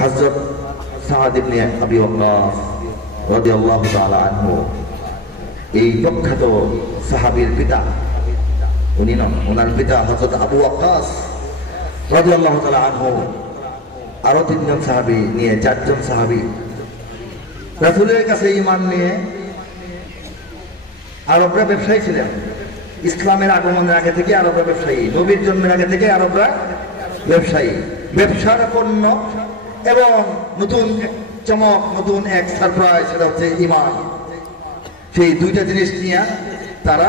হযরত সাদ ইবনে আবি ওয়াক্কাস রাদিয়াল্লাহু তাআলা আনহু এই প্রখ্যাত সাহাবীর পিতা, উনি নন, ওনার পিতা হযরত আবু ওয়াক্কাস রাদিয়াল্লাহু তাআলা আনহু আরো 3 জন সাহাবী নিয়ে 4 জন সাহাবী রাসূলের কাছে ঈমান নিয়ে আরবরা ব্যবসায়ী ছিলেন। ইসলামের আগমনের আগে থেকে আরবরা ব্যবসায়ী, নবীর জন্মের আগে থেকে আরবরা ব্যবসায়ী, ব্যবসার পণ্য এবং নতুন চমক, নতুন এক সারপ্রাইজ, সেটা হচ্ছে ঈমান। সেই দুইটা জিনিস নিয়ে তারা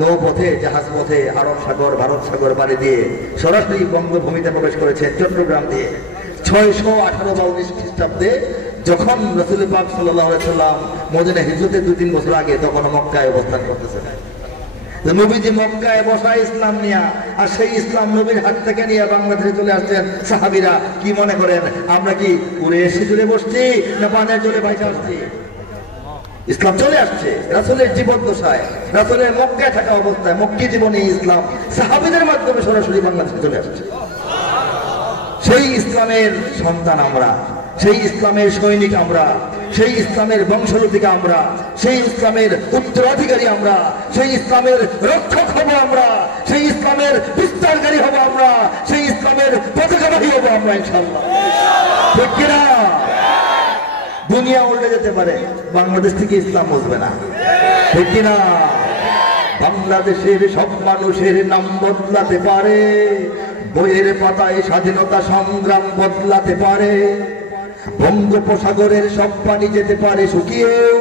নৌপথে, জাহাজ পথে আরব সাগর, ভারত সাগর পাড়ি দিয়ে সরাসরি বঙ্গভূমিতে প্রবেশ করেছে চট্টগ্রাম দিয়ে 618 বা 19 খ্রিস্টাব্দে, যখন রাসূল পাক সাল্লাল্লাহু আলাইহি সাল্লাম মদিনা হিজরতের 2-3 বছর আগে তখন মক্কায় অবস্থান করতেছেন। নবীজি মক্কায় বসা ইসলাম নিয়া, আর সেই ইসলাম নবীর হাত থেকে নিয়ে বাংলাদেশে চলে আসছেন সাহাবীরা। কি মনে করেন আমরা কি উড়ে এসে চলে বসছি না পানের জলে বাইচে আসছি? ইসলাম চলে আসছে রাসূলের জীবদ্দশায়, রাসূলের মক্কায় থাকা অবস্থায়, মক্কি জীবনে ইসলাম সাহাবীদের মাধ্যমে সরাসরি বাংলাদেশে চলে আসছে। সেই ইসলামের সন্তান আমরা, সেই ইসলামের সৈনিক আমরা, সেই ইসলামের বংশলতিকা আমরা, সেই ইসলামের উত্তরাধিকারী আমরা, সেই ইসলামের রক্ষক হব আমরা, সেই ইসলামের বিস্তারকারী হব আমরা, সেই ইসলামের পতাকাবাহী হব আমরা ইনশাআল্লাহ। ঠিক কিনা? দুনিয়া উল্টে যেতে পারে, বাংলাদেশ থেকে ইসলাম বসবে না। ঠিক কিনা? বাংলাদেশের সব মানুষের নাম বদলাতে পারে, বইয়ের পাতায় স্বাধীনতা সংগ্রাম বদলাতে পারে, বঙ্গোপসাগরের সব পানি যেতে পারে শুকিয়েও,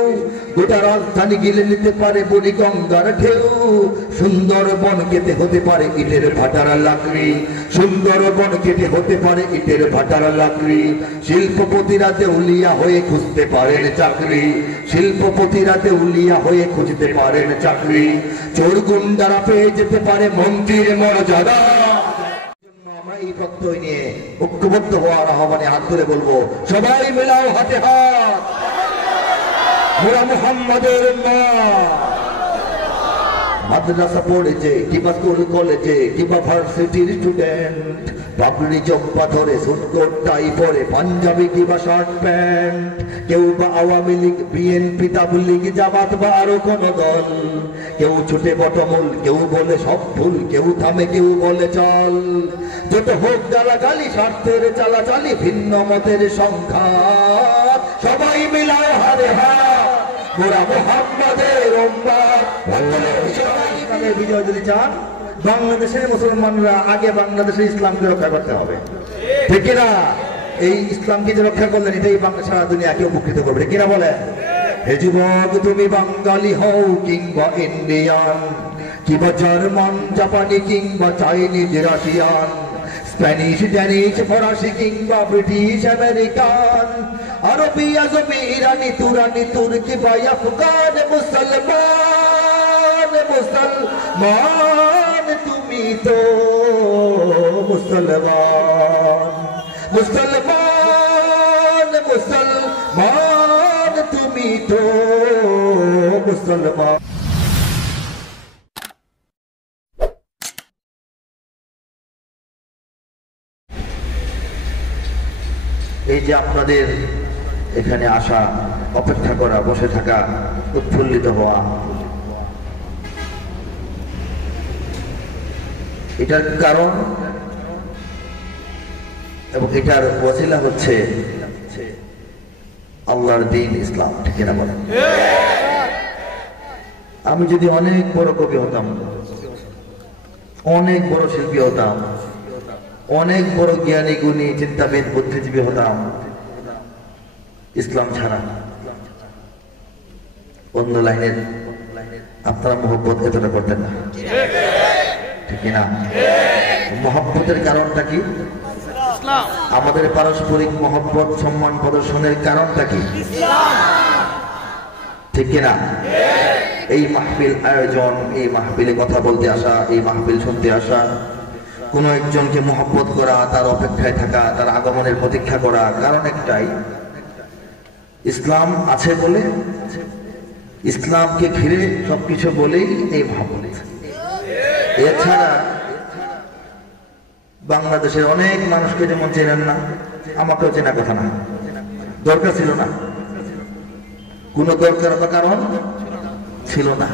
গোটা রাজধানী গিলে নিতে পারে বুড়ি গঙ্গার ঢেউ, সুন্দরবন কেটে হতে পারে ইটের ভাটার লাকড়ি, সুন্দরবন কেটে হতে পারে ইটের ভাটার লাকড়ি, শিল্পপতিরা দেউলিয়া হয়ে খুঁজতে পারেন চাকরি, শিল্পপতিরা দেউলিয়া হয়ে খুঁজতে পারেন চাকরি, চোর গুন্ডারা পেয়ে যেতে পারে মন্ত্রীর মর্যাদা। এই প্রত্যয় নিয়ে ঐক্যবদ্ধ হওয়ার আহ্বানে হাত তুলে বলবো, সবাই মিলাও হাতে হাত, মোরা মুহাম্মাদের উম্মাহ। মাদ্রাসা পড়েছে কিংবা স্কুল কলেজে কিংবা ভার্সিটির স্টুডেন্ট, পাগড়ি জব্বা ধরে সুটকোট টাই পরে পাঞ্জাবি কিংবা শার্ট প্যান্ট, কেউ বা আওয়ামী লীগ, বিএনপি, তাবলীগ, জামাত বা আরো কোন দল, কেউ ছুটে বটমূল, কেউ বলে সব ভুল, কেউ থামে, কেউ বলে চল, যত হোক গালাগালি, স্বার্থের চালাচালি, ভিন্ন মতের সংঘাত, সবাই মিলাও হাতে হাত, মোরা মুহাম্মাদের উম্মাহ। ইসলামের বিজয় যদি চান, বাংলাদেশের মুসলমানরা আগে বাংলাদেশের ইসলামকে রক্ষা করতে হবে। ঠিক কিনা? এই ইসলামকে যে রক্ষা করলেন, এটাই সারা দুনিয়াকে উপকৃত করবে। ঠিক কিনা বলেন? হে যুবক, তুমি বাঙালি হও কিংবা ইন্ডিয়ান, কিংবা জার্মান, জাপানি কিংবা চাইনিজ, রাশিয়ান, স্প্যানিশ, ড্যানিশ, ফরাসি কিংবা ব্রিটিশ, আমেরিকান, আরবি, আজমি, ইরানি, তুরানি, তুর্কি বা আফগান, মুসলমান, মুসলমান তুমি তো মুসলমান, মুসলমান, মুসলমান তুমি তো মুসলমান। এই যে আপনাদের এখানে আসা, অপেক্ষা করা, বসে থাকা, উৎফুল্লিত হওয়া, এটার কারণ এবং এটার ওয়াসিলা হচ্ছে আল্লাহর দ্বীন ইসলাম। ঠিক না বলেন? আমি যদি অনেক বড় কবি হতাম, অনেক বড় শিল্পী হতাম, অনেক বড় জ্ঞানী গুণী চিন্তাবিদ বুদ্ধিজীবী হতাম, ইসলাম ছাড়া অন্য লাইনের আপনারা মহব্বত এতটা করতেন না। ঠিক না? মহব্বতের কারণটা কি? আমাদের পারস্পরিক মহব্বত, সম্মান প্রদর্শনের কারণটা কি? ঠিক কিনা? এই মাহফিল আয়োজন, এই মাহফিলে কথা বলতে আসা, এই মাহফিল শুনতে আসা, কোন একজনকে মহব্বত করা, তার অপেক্ষায় থাকা, তার আগমনের প্রতীক্ষা করা, কারণ একটাই, ইসলাম আছে বলে, ইসলামকে ঘিরে সবকিছু বলেই এই মহব্বত। এছাড়া বাংলাদেশের অনেক মানুষকে যেমন চেনেন না, আমাকেও চেনা কথা না, দরকার ছিল না, কোনো দরকার বা কারণ ছিল না।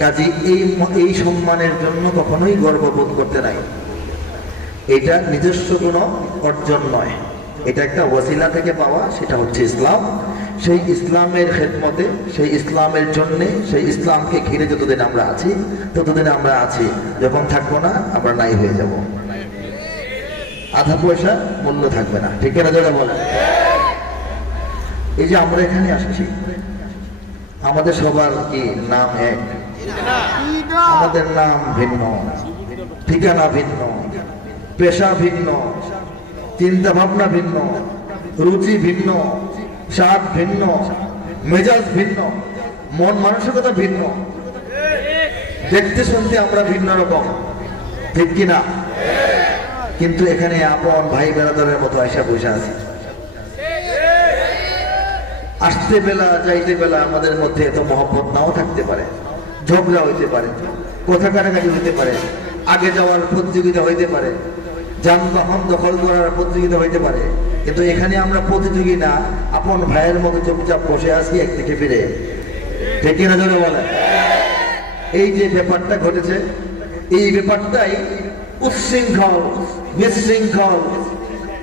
কাজে এই সম্মানের জন্য কখনোই গর্ববোধ করতে নাই। এটা নিজস্ব কোনো অর্জন নয়, এটা একটা ওসিলা থেকে পাওয়া, সেটা হচ্ছে ইসলাম। সেই ইসলামের খেদমতে, সেই ইসলামের জন্যে, সেই ইসলামকে ঘিরে যতদিন আমরা আছি ততদিন আমরা আছি, যখন থাকবো না আমরা নাই হয়ে যাব, আধা পয়সা মূল্য থাকবে না। ঠিক না যারা বলেন? এই যে আমরা এখানে আসছি, আমাদের সবার কি নাম এক? আমাদের নাম ভিন্ন, ঠিকানা ভিন্ন, পেশা ভিন্ন, চিন্তা ভাবনা ভিন্ন, রুচি ভিন্ন, স্বাদ ভিন্ন, মেজাজ ভিন্ন, মন মানসিকতা ভিন্ন, দেখতে শুনতে আমরা ভিন্ন রকম, ঠিক কিনা? কিন্তু এখানে আপন ভাই বেড়াদারের মতো আশা বসে আছে। আসতে বেলা যাইতে বেলা আমাদের মধ্যে এত মহব্বত নাও থাকতে পারে, ঝগড়া হইতে পারে, কথা কাটাকাটি হইতে পারে, আগে যাওয়ার প্রতিযোগিতা হইতে পারে, যানবাহন দখল করার প্রতিযোগিতা হইতে পারে, কিন্তু এখানে আমরা প্রতিযোগী না, আপন ভাইয়ের মতো চুপচাপ বসে আছি একদিকে ফিরে। ঠিক কিনা জন্য বলে? এই যে ব্যাপারটা ঘটেছে, এই ব্যাপারটাই উচ্ছৃঙ্খল, বিশৃঙ্খল,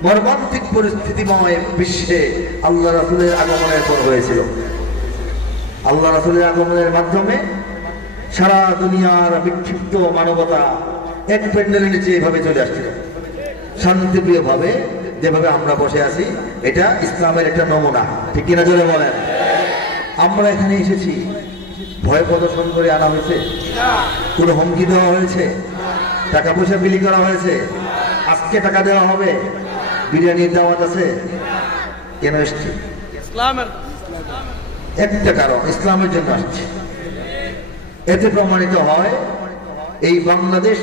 মর্মান্তিক পরিস্থিতিময় বিশ্বে আল্লাহ রাসূলের আগমনের পর হয়েছিল। আল্লাহ রাসূলের আগমনের মাধ্যমে সারা দুনিয়ার বিক্ষিপ্ত মানবতা এক প্যান্ডেলের নিচে এভাবে চলে আসছিল, শান্তিপ্রিয় ভাবে যেভাবে আমরা বসে আছি। এটা ইসলামের একটা নমুনা। ঠিক কিনা জোরে বলেন? আমরা এখানে এসেছি ভয় প্রদর্শন করে আনা হয়েছে? কোনো হুমকি দেওয়া হয়েছে? টাকা পয়সা বিলি করা হয়েছে? আজকে টাকা দেওয়া হবে, বিরিয়ানির দাওয়াত আছে? কেন এসছি? একটা কারণ, ইসলামের জন্য আসছে। এতে প্রমাণিত হয় এই বাংলাদেশ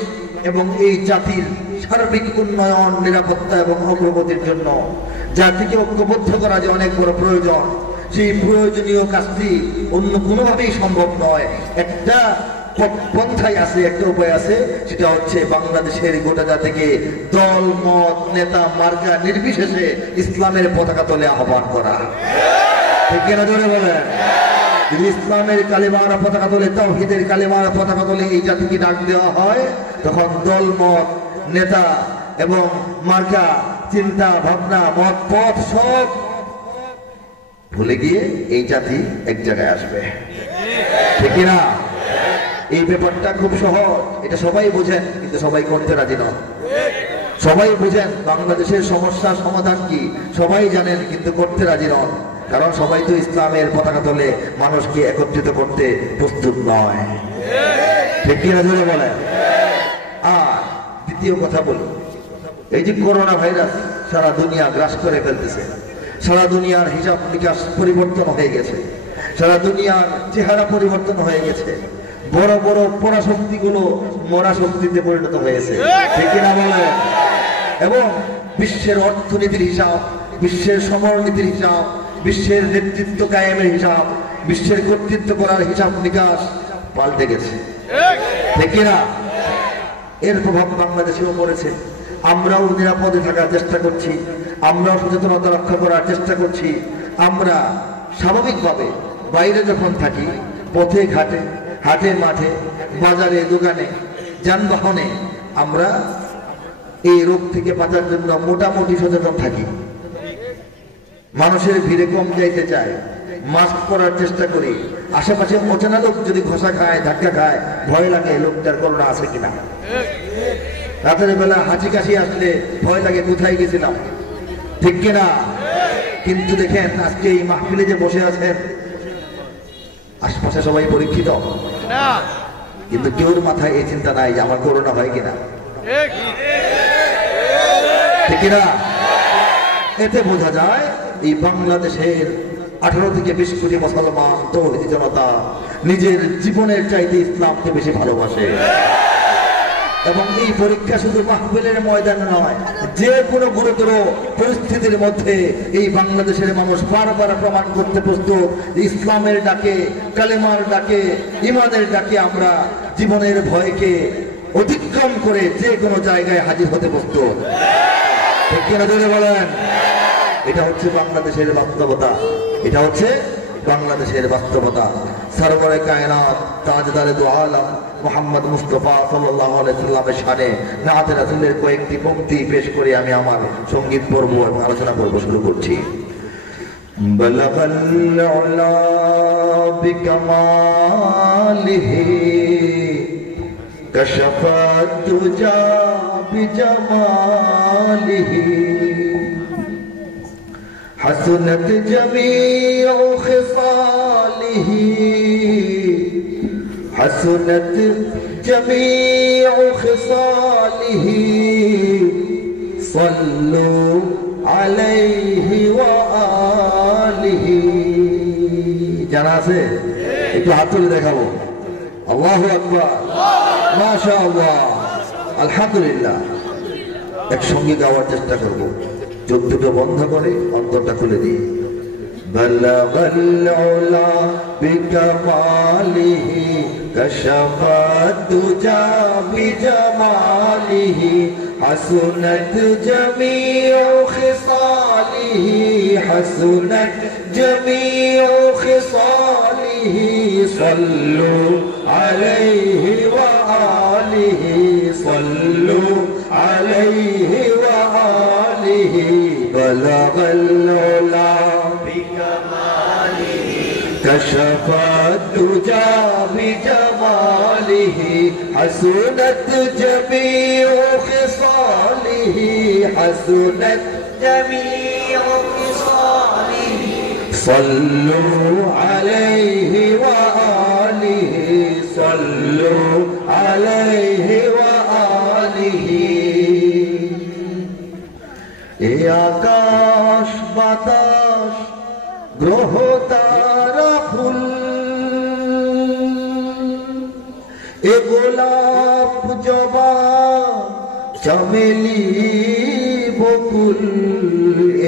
এবং এই জাতির সার্বিক উন্নয়ন, নিরাপত্তা এবং অগ্রগতির জন্য জাতিকে ঐক্যবদ্ধ করা যে অনেক বড় প্রয়োজন। সেই প্রয়োজনীয় কাজটি অন্য কোনোভাবেই সম্ভব নয়। একটা পন্থাই আছে, একটা উপায় আছে, সেটা হচ্ছে বাংলাদেশের গোটা জাতিকে দল, মত, নেতা, মার্কা নির্বিশেষে ইসলামের পতাকা তলে আহ্বান করা। ঠিক কিনা জোরে বলেন? যদি ইসলামের কালিমার পতাকা তোলে, তাওহীদের কালিমার পতাকা তোলে এই জাতিকে ডাক দেওয়া হয়, তখন দল, মত, নেতা এবং মার্কা, চিন্তা ভাবনা, মত পথ সব ভুলে গিয়ে এই জাতি এক জায়গায় আসবে। ঠিক না? এই ব্যাপারটা খুব সহজ, এটা সবাই বুঝেন, কিন্তু সবাই করতে রাজি নন। সবাই বুঝেন বাংলাদেশের সমস্যার সমাধান কি, সবাই জানেন, কিন্তু করতে রাজি নন। কারণ সবাই তো ইসলামের পতাকা তোলে মানুষকে একত্রিত করতে প্রস্তুত নয়। ঠিক কিনা জোরে বলে? আর দ্বিতীয় কথা বলি, এই যে করোনা ভাইরাস সারা দুনিয়া গ্রাস করে ফেলতেছে, সারা দুনিয়ার হিসাব নিকাশ পরিবর্তন হয়ে গেছে, সারা দুনিয়ার চেহারা পরিবর্তন হয়ে গেছে, বড় বড় পরাশক্তিগুলো মরা শক্তিতে পরিণত হয়েছে। ঠিক কিনা বলে? এবং বিশ্বের অর্থনীতির হিসাব, বিশ্বের সমরনীতির হিসাব, বিশ্বের নেতৃত্ব কায়েমের হিসাব, বিশ্বের কর্তৃত্ব করার হিসাব নিকাশ পাল্টে গেছে। ঠিক কিনা? এর প্রভাব বাংলাদেশেও পড়েছে। আমরাও নিরাপদে থাকার চেষ্টা করছি, আমরাও সচেতনতা রক্ষা করার চেষ্টা করছি। আমরা স্বাভাবিকভাবে বাইরে যখন থাকি, পথে ঘাটে, হাটে মাঠে, বাজারে দোকানে, যানবাহনে, আমরা এই রোগ থেকে বাঁচার জন্য মোটামুটি সচেতন থাকি। মানুষের ভিড়ে কম যাইতে চায়, মাস্ক পরার চেষ্টা করি। আশেপাশে অচেনা লোক যদি ঘষা খায়, ধাক্কা খায়, ভয় লাগে লোকটার করোনা আছে কিনা। রাতের বেলা হাঁচি কাশি আসলে ভয় লাগে কোথায় গেছিলাম। ঠিক কিনা? কিন্তু দেখেন আজকে এই মাহফিলে যে বসে আছেন, আশপাশে সবাই পরীক্ষিত, কিন্তু কেউর মাথায় এই চিন্তা নাই যে আমার করোনা হয় কিনা। ঠিক কিনা? এতে বোঝা যায় এই বাংলাদেশের 18 থেকে 20 কোটি মুসলমান তৌহিদি জনতা নিজের জীবনের চাইতে ইসলামকে বেশি ভালোবাসে। এবং এই পরীক্ষা শুধু মাহফিলের ময়দানে নয়, যে কোনো গুরুতর পরিস্থিতির মধ্যে এই বাংলাদেশের মানুষ বারবার প্রমাণ করতে প্রস্তুত ইসলামের ডাকে, কালেমার ডাকে, ইমানের ডাকে আমরা জীবনের ভয়কে অতিক্রম করে যে কোনো জায়গায় হাজির হতে প্রস্তুত। ঠিক কিনা জোরে বলেন? এটা হচ্ছে বাংলাদেশের বাস্তবতা, এটা হচ্ছে বাংলাদেশের বাস্তবতা। সরওয়ারে কায়নাত তাজদারে দু আলম মুহাম্মদ মুস্তাফা সাল্লাল্লাহু আলাইহি সাল্লামের শানে নাতে রাসূলের কয়েকটি পংক্তি পেশ করে আমি আমার সঙ্গীত পর্ব এবং আলোচনা পর্ব শুরু করছি। বালাগাল উলা বিকামালিহি কাশাফাত তুজা বিজামালিহি حسنت جميع خصاله حسنت جميع خصاله صلوا عليه وآله জানা আছে? একটু হাত তুলে দেখাবো। আল্লাহু আকবার, মাশাআল্লাহ, আলহামদুলিল্লাহ। একসঙ্গে গাওয়ার চেষ্টা করবো, চোখ দুটো বন্ধ করে অন্তরটা খুলে দিই। বালাগাল উলা বিকামালিহি কাশাফাত তুজা বিজামালিহি হাসনাত জামিউ খিসালিহি হাসনাত জামিউ খিসালিহি সাল্লু আলাইহি ওয়া আলিহি সাল্লু আলাইহি ওয়া আলিহি بلغ العلا بكماله كشف الدجى بجماله حسنت جميع خصاله حسنت جميع خصاله صلوا عليه وآله صلوا عليه وآله এ আকাশ বাতাস গ্রহ তারা ফুল এ গোলাপ জবা চমেলি বকুল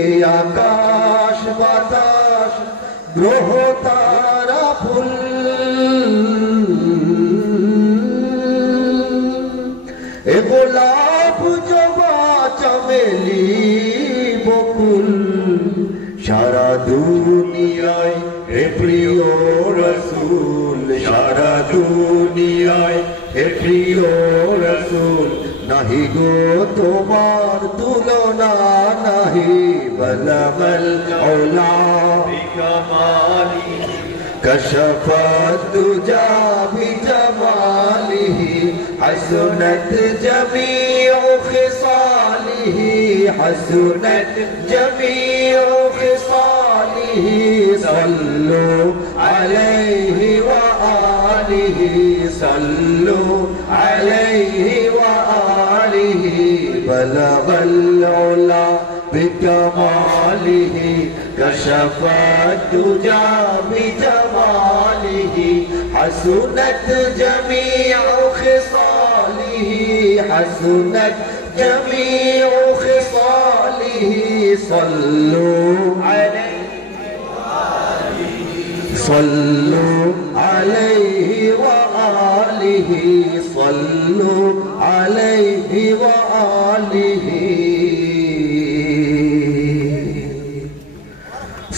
এ আকাশ বাতাস গ্রহ তারা ফুল এ গোলাপ জবা চমেলি বকুল সারা দুনিয়ায় হে প্রিয় রাসূল সারা দুনিয়ায় হে প্রিয় রাসূল নাহি গো তোমার তুলনা নাহি বালাগাল উলা বিকামালিহি কাশাফাত তুজা বিজামালিহি حسنت جميع خصاله حسنت جميع خصاله صلوا عليه وآله صلوا عليه وآله بلغ العلا بكماله كشف الدجى بجماله حسنت جميع خصاله حسنت جميع خصاله صلوا عليه صلوا عليه وآله صلوا عليه وآله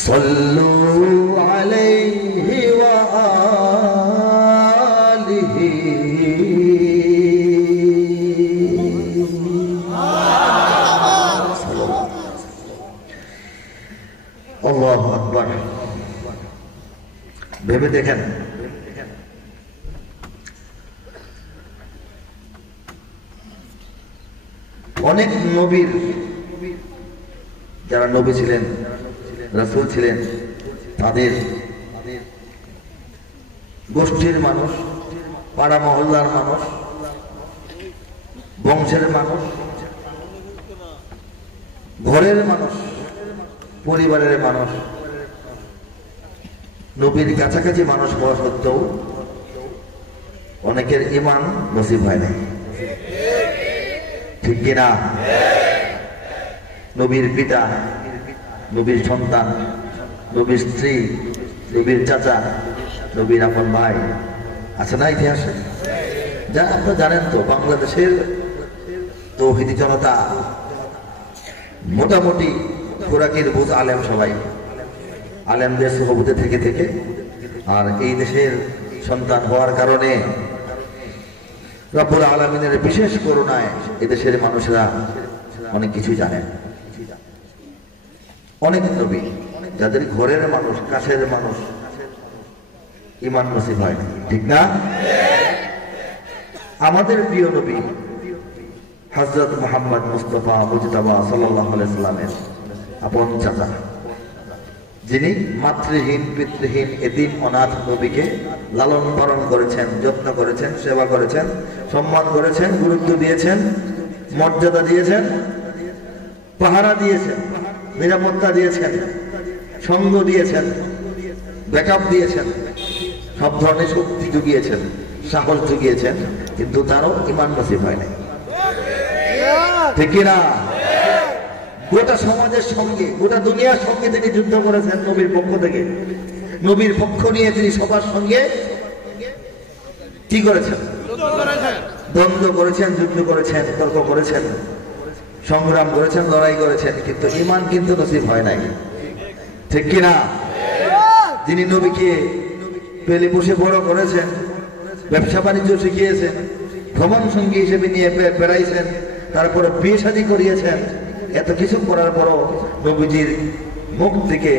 صلوا عليه وآله আল্লাহু আকবার। ভেবে দেখেন, অনেক নবীর যারা নবী ছিলেন রাসূল ছিলেন তাদের গোষ্ঠীর মানুষ, পাড়া মহল্লার মানুষ, বংশের মানুষ, ঘরের মানুষ, পরিবারের মানুষ, নবীর কাছাকাছি মানুষ হওয়া সত্ত্বেও অনেকের ঈমান নসিব হয় নাই। ঠিক কিনা? নবীর পিতা, নবীর সন্তান, নবীর স্ত্রী, নবীর চাচা, নবীর আপন ভাই আছে না ইতিহাসে? যা আপনারা জানেন তো বাংলাদেশের তৌহিদি জনতা মোটামুটি খোরাকির বুঝ আলেম, সবাই আলেমদের সহবতে থেকে থেকে, আর এই দেশের সন্তান হওয়ার কারণে রব্বুল আলামিনের বিশেষ করুণায় এদেশের মানুষরা অনেক কিছু জানেন। অনেক নবী যাদের ঘরের মানুষ, কাছের মানুষ, ঈমান নসিব হয় না, ঠিক না? আমাদের প্রিয় নবী হযরত মুহাম্মদ মুস্তাফা মুজতাবা সাল্লাল্লাহু আলাইহি সাল্লামের আপন চাচা, যিনি মাতৃহীন পিতৃহীন এতিম অনাথ নবীকে লালন পালন করেছেন, যত্ন করেছেন, সেবা করেছেন, সম্মান করেছেন, গুরুত্ব দিয়েছেন, মর্যাদা দিয়েছেন, পাহারা দিয়েছেন, নিরাপত্তা দিয়েছেন, সঙ্গ দিয়েছেন, ব্যাকআপ দিয়েছেন, সব ধরনের শক্তি জুগিয়েছেন, সাহস জুগিয়েছেন, কিন্তু তারও ঈমান নসিব হয় নাই, ঠিক না? গোটা সমাজের সঙ্গে, গোটা দুনিয়ার সঙ্গে তিনি যুদ্ধ করেছেন নবীর পক্ষ থেকে। নবীর পক্ষ নিয়ে তিনি সবার সঙ্গে কি করেছেন? দ্বন্দ্ব করেছেন, যুদ্ধ করেছেন, তর্ক করেছেন, সংগ্রাম করেছেন, লড়াই করেছেন, কিন্তু ঈমান কিন্তু নসিব হয় নাই, ঠিক কিনা? যিনি নবীকে পেলে বসে বড় করেছেন, ব্যবসা বাণিজ্য শিখিয়েছেন, ভ্রমণ সঙ্গী হিসেবে নিয়ে বেড়াইছেন, তারপরে বিয়ে শাদী করিয়েছেন, এত কিছু করার পরও নবীজির মুখ থেকে,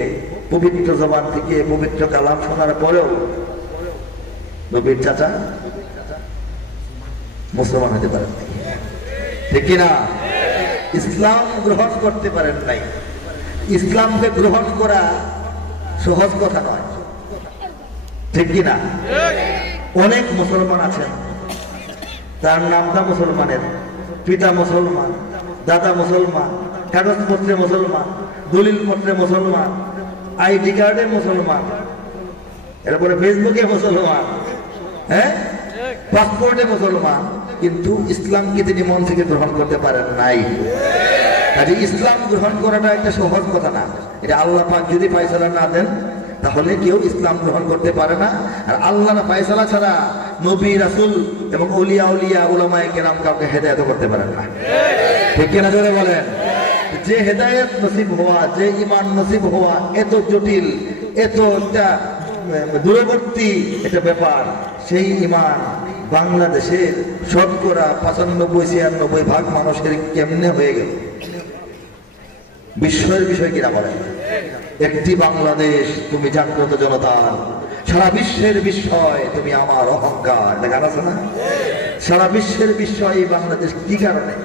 পবিত্র জবান থেকে পবিত্র কালাম শোনার পরেও নবীর চাচা মুসলমান হতে পারেন নাই, ঠিক কিনা? ইসলাম গ্রহণ করতে পারেন নাই। ইসলামকে গ্রহণ করা সহজ কথা নয়, ঠিক কিনা? অনেক মুসলমান আছেন, তার নামটা মুসলমানের, পিতা মুসলমান, দাদা মুসলমান, কাগজপত্রে মুসলমান, দলিল পত্রে মুসলমান, আইডি কার্ডে মুসলমান, এরপরে ফেসবুকে মুসলমান, হ্যাঁ, পাসপোর্টে মুসলমান, কিন্তু ইসলামকে তিনি মন থেকে গ্রহণ করতে পারেন নাই। কাজে ইসলাম গ্রহণ করাটা একটা সহজ কথা না। এটা আল্লাহ পাক যদি ফয়সালা না দেন তাহলে কেউ ইসলাম গ্রহণ করতে পারে না। আর আল্লাহর ফয়সালা ছাড়া নবী, রাসূল এবং আউলিয়া উলামায়ে কেরাম কাউকে হেদায়েত করতে পারেন না, ঠিক কিনা? জোরে বলেন। যে হেদায়েত নসিব হওয়া, যে ঈমান নসিব হওয়া এত জটিল, এত একটা দূরবর্তী একটা ব্যাপার, সেই ঈমান বাংলাদেশের শতকরা 95-96% মানুষের কেমনে হয়ে গেল? বিস্ময়ের বিষয় কিনা বলেন। একটি বাংলাদেশ তুমি জাগ্রত জনতার, সারা বিশ্বের বিস্ময় তুমি আমার অহংকার, দেখা আছে না? সারা বিশ্বের বিস্ময় এই বাংলাদেশ। কি কারণে?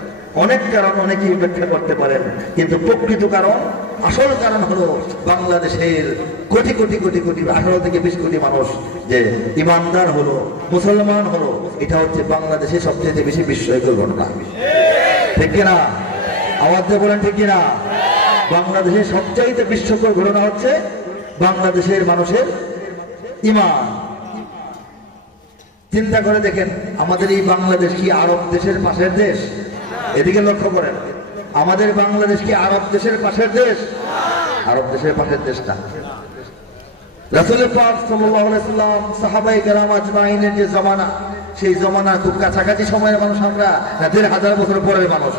অনেক কারণ অনেকেই ব্যাখ্যা করতে পারেন, কিন্তু প্রকৃত কারণ, আসল কারণ হলো বাংলাদেশের কোটি কোটি কোটি কোটি 18 থেকে 20 কোটি মানুষ যে ইমানদার হলো, মুসলমান হলো, এটা হচ্ছে বাংলাদেশের সবচেয়ে বেশি বিস্ময়কর ঘটনা, ঠিক কিনা? আওয়াজ দিয়ে বলেন, ঠিক কিনা? বাংলাদেশের সবচাইতে বিস্ময়কর ঘটনা হচ্ছে বাংলাদেশের মানুষের ঈমান। চিন্তা করে দেখেন, আমাদের এই বাংলাদেশ কি আরব দেশের পাশের দেশ? এদিকে লক্ষ্য করেন, আমাদের বাংলাদেশ কি আরব দেশের পাশের দেশ? আরব দেশের পাশের দেশ না। রাসূল পাক সাল্লাল্লাহু আলাইহি সাল্লাম, সাহাবায়ে কেরাম আজমাইনের যে জমানা, সেই জমানা খুব কাছাকাছি সময়ের মানুষ আমরা, না 1500 বছর পরের মানুষ।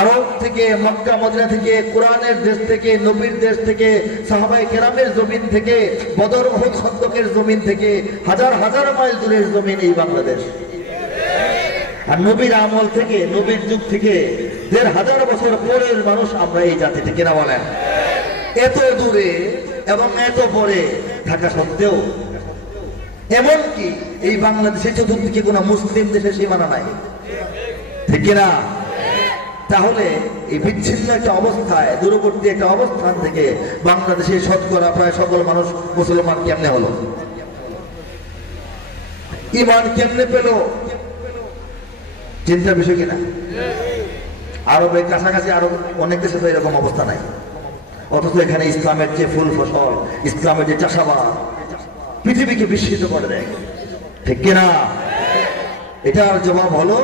আরব থেকে, মক্কা মদিনা থেকে, কোরআনের দেশ থেকে, নবীর দেশ থেকে, সাহাবায়ে কেরামের জমিন থেকে, বদর উহুদ খন্দকের জমিন থেকে, হাজার হাজার মাইল দূরের জমিন এই বাংলাদেশ। আর নবীর আমল থেকে, নবীর যুগ থেকে 1500 বছর পরের মানুষ আমরা এই জাতি, ঠিক কিনা বলেন? এত দূরে এবং এত পরে থাকা সত্ত্বেও, এমনকি এই বাংলাদেশে চতুর্দিকে কোনো মুসলিম দেশের সীমানা নাই, ঠিক কিনা? তাহলে এই বিচ্ছিন্ন একটা অবস্থায়, দূরবর্তী একটা অবস্থান থেকে বাংলাদেশের শতকরা প্রায় সকল মানুষ মুসলমান কেমনে হলো? ঈমান কেমনে পেল? চিন্তার বিষয় কিনা? আরবের কাছাকাছি আরো অনেক দেশে তো এরকম অবস্থা নাই, অথচ এখানে ইসলামের যে ফুল ফসল, ইসলামের যে চাষাবাদ পৃথিবীকে বিস্মিত করে দেয়, ঠিক কিনা? এটার জবাব হলো,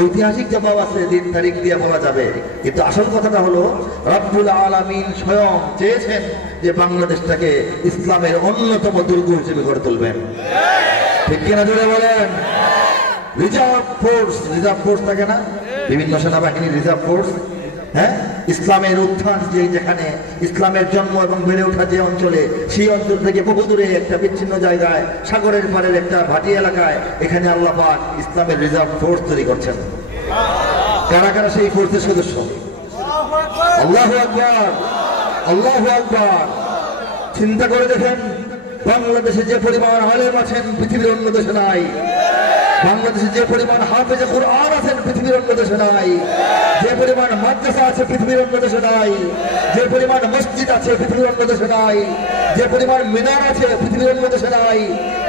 ঐতিহাসিক জবাব আছে, দিন তারিখ দিয়ে বলা যাবে, কিন্তু আসল কথাটা হলো রব্বুল আলামিন স্বয়ং চেয়েছেন যে বাংলাদেশটাকে ইসলামের অন্যতম দুর্গ হিসেবে গড়ে তুলবেন। ঠিক কিনা জোরে বলেন? রিজার্ভ ফোর্স থাকে না, বিভিন্ন সেনাবাহিনী রিজার্ভ ফোর্স। হ্যাঁ, ইসলামের উত্থান যেখানে, ইসলামের জন্ম এবং বেড়ে ওঠা যে অঞ্চলে, সেই অঞ্চল থেকে বহু দূরে একটা বিচ্ছিন্ন জায়গায়, সাগরের পাড়ের একটা ভাটি এলাকায়, এখানে আল্লাহ পাক ইসলামের রিজার্ভ ফোর্স তৈরি করছেন। কারা কারা সেই ফোর্সের সদস্য? আল্লাহু আকবার, আল্লাহু আকবার। চিন্তা করে দেখেন, বাংলাদেশে যে পরিমাণ আলেম আছেন পৃথিবীর অন্য দেশে নাই। বাংলাদেশে যে পরিমাণ হাফেজে কুরআন আছেন পৃথিবীর অন্য দেশে নাই। যে পরিমাণ মাদ্রাসা আছে পৃথিবীর অন্য দেশে নাই। যে পরিমাণ মসজিদ আছে পৃথিবীর অন্য দেশে নাই। যে পরিমাণ মিনার আছে পৃথিবীর অন্য দেশে নাই।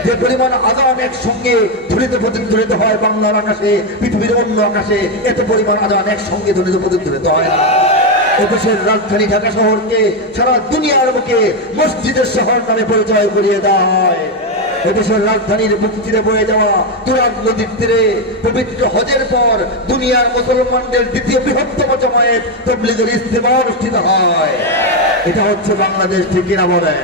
যে পরিমাণ আযান একসঙ্গে ধ্বনিত প্রতিধ্বনিত হয় বাংলার আকাশে, পৃথিবীর অন্য আকাশে এত পরিমাণ আযান একসঙ্গে ধ্বনিত প্রতিধ্বনিত হয় না। এদেশের রাজধানী ঢাকা শহরকে সারা দুনিয়ার বুকে মসজিদের শহর নামে পরিচয় করিয়ে দেওয়া হয়। এদেশের রাজধানীর বুক চিরে বয়ে যাওয়া তুরাগ নদীর তীরে পবিত্র হজের পর দুনিয়ার মুসলমানদের দ্বিতীয় বৃহত্তম জামায়াত তাবলীগের ইজতেমা অনুষ্ঠিত হয়। এটা হচ্ছে বাংলাদেশ, ঠিক কিনা বলেন?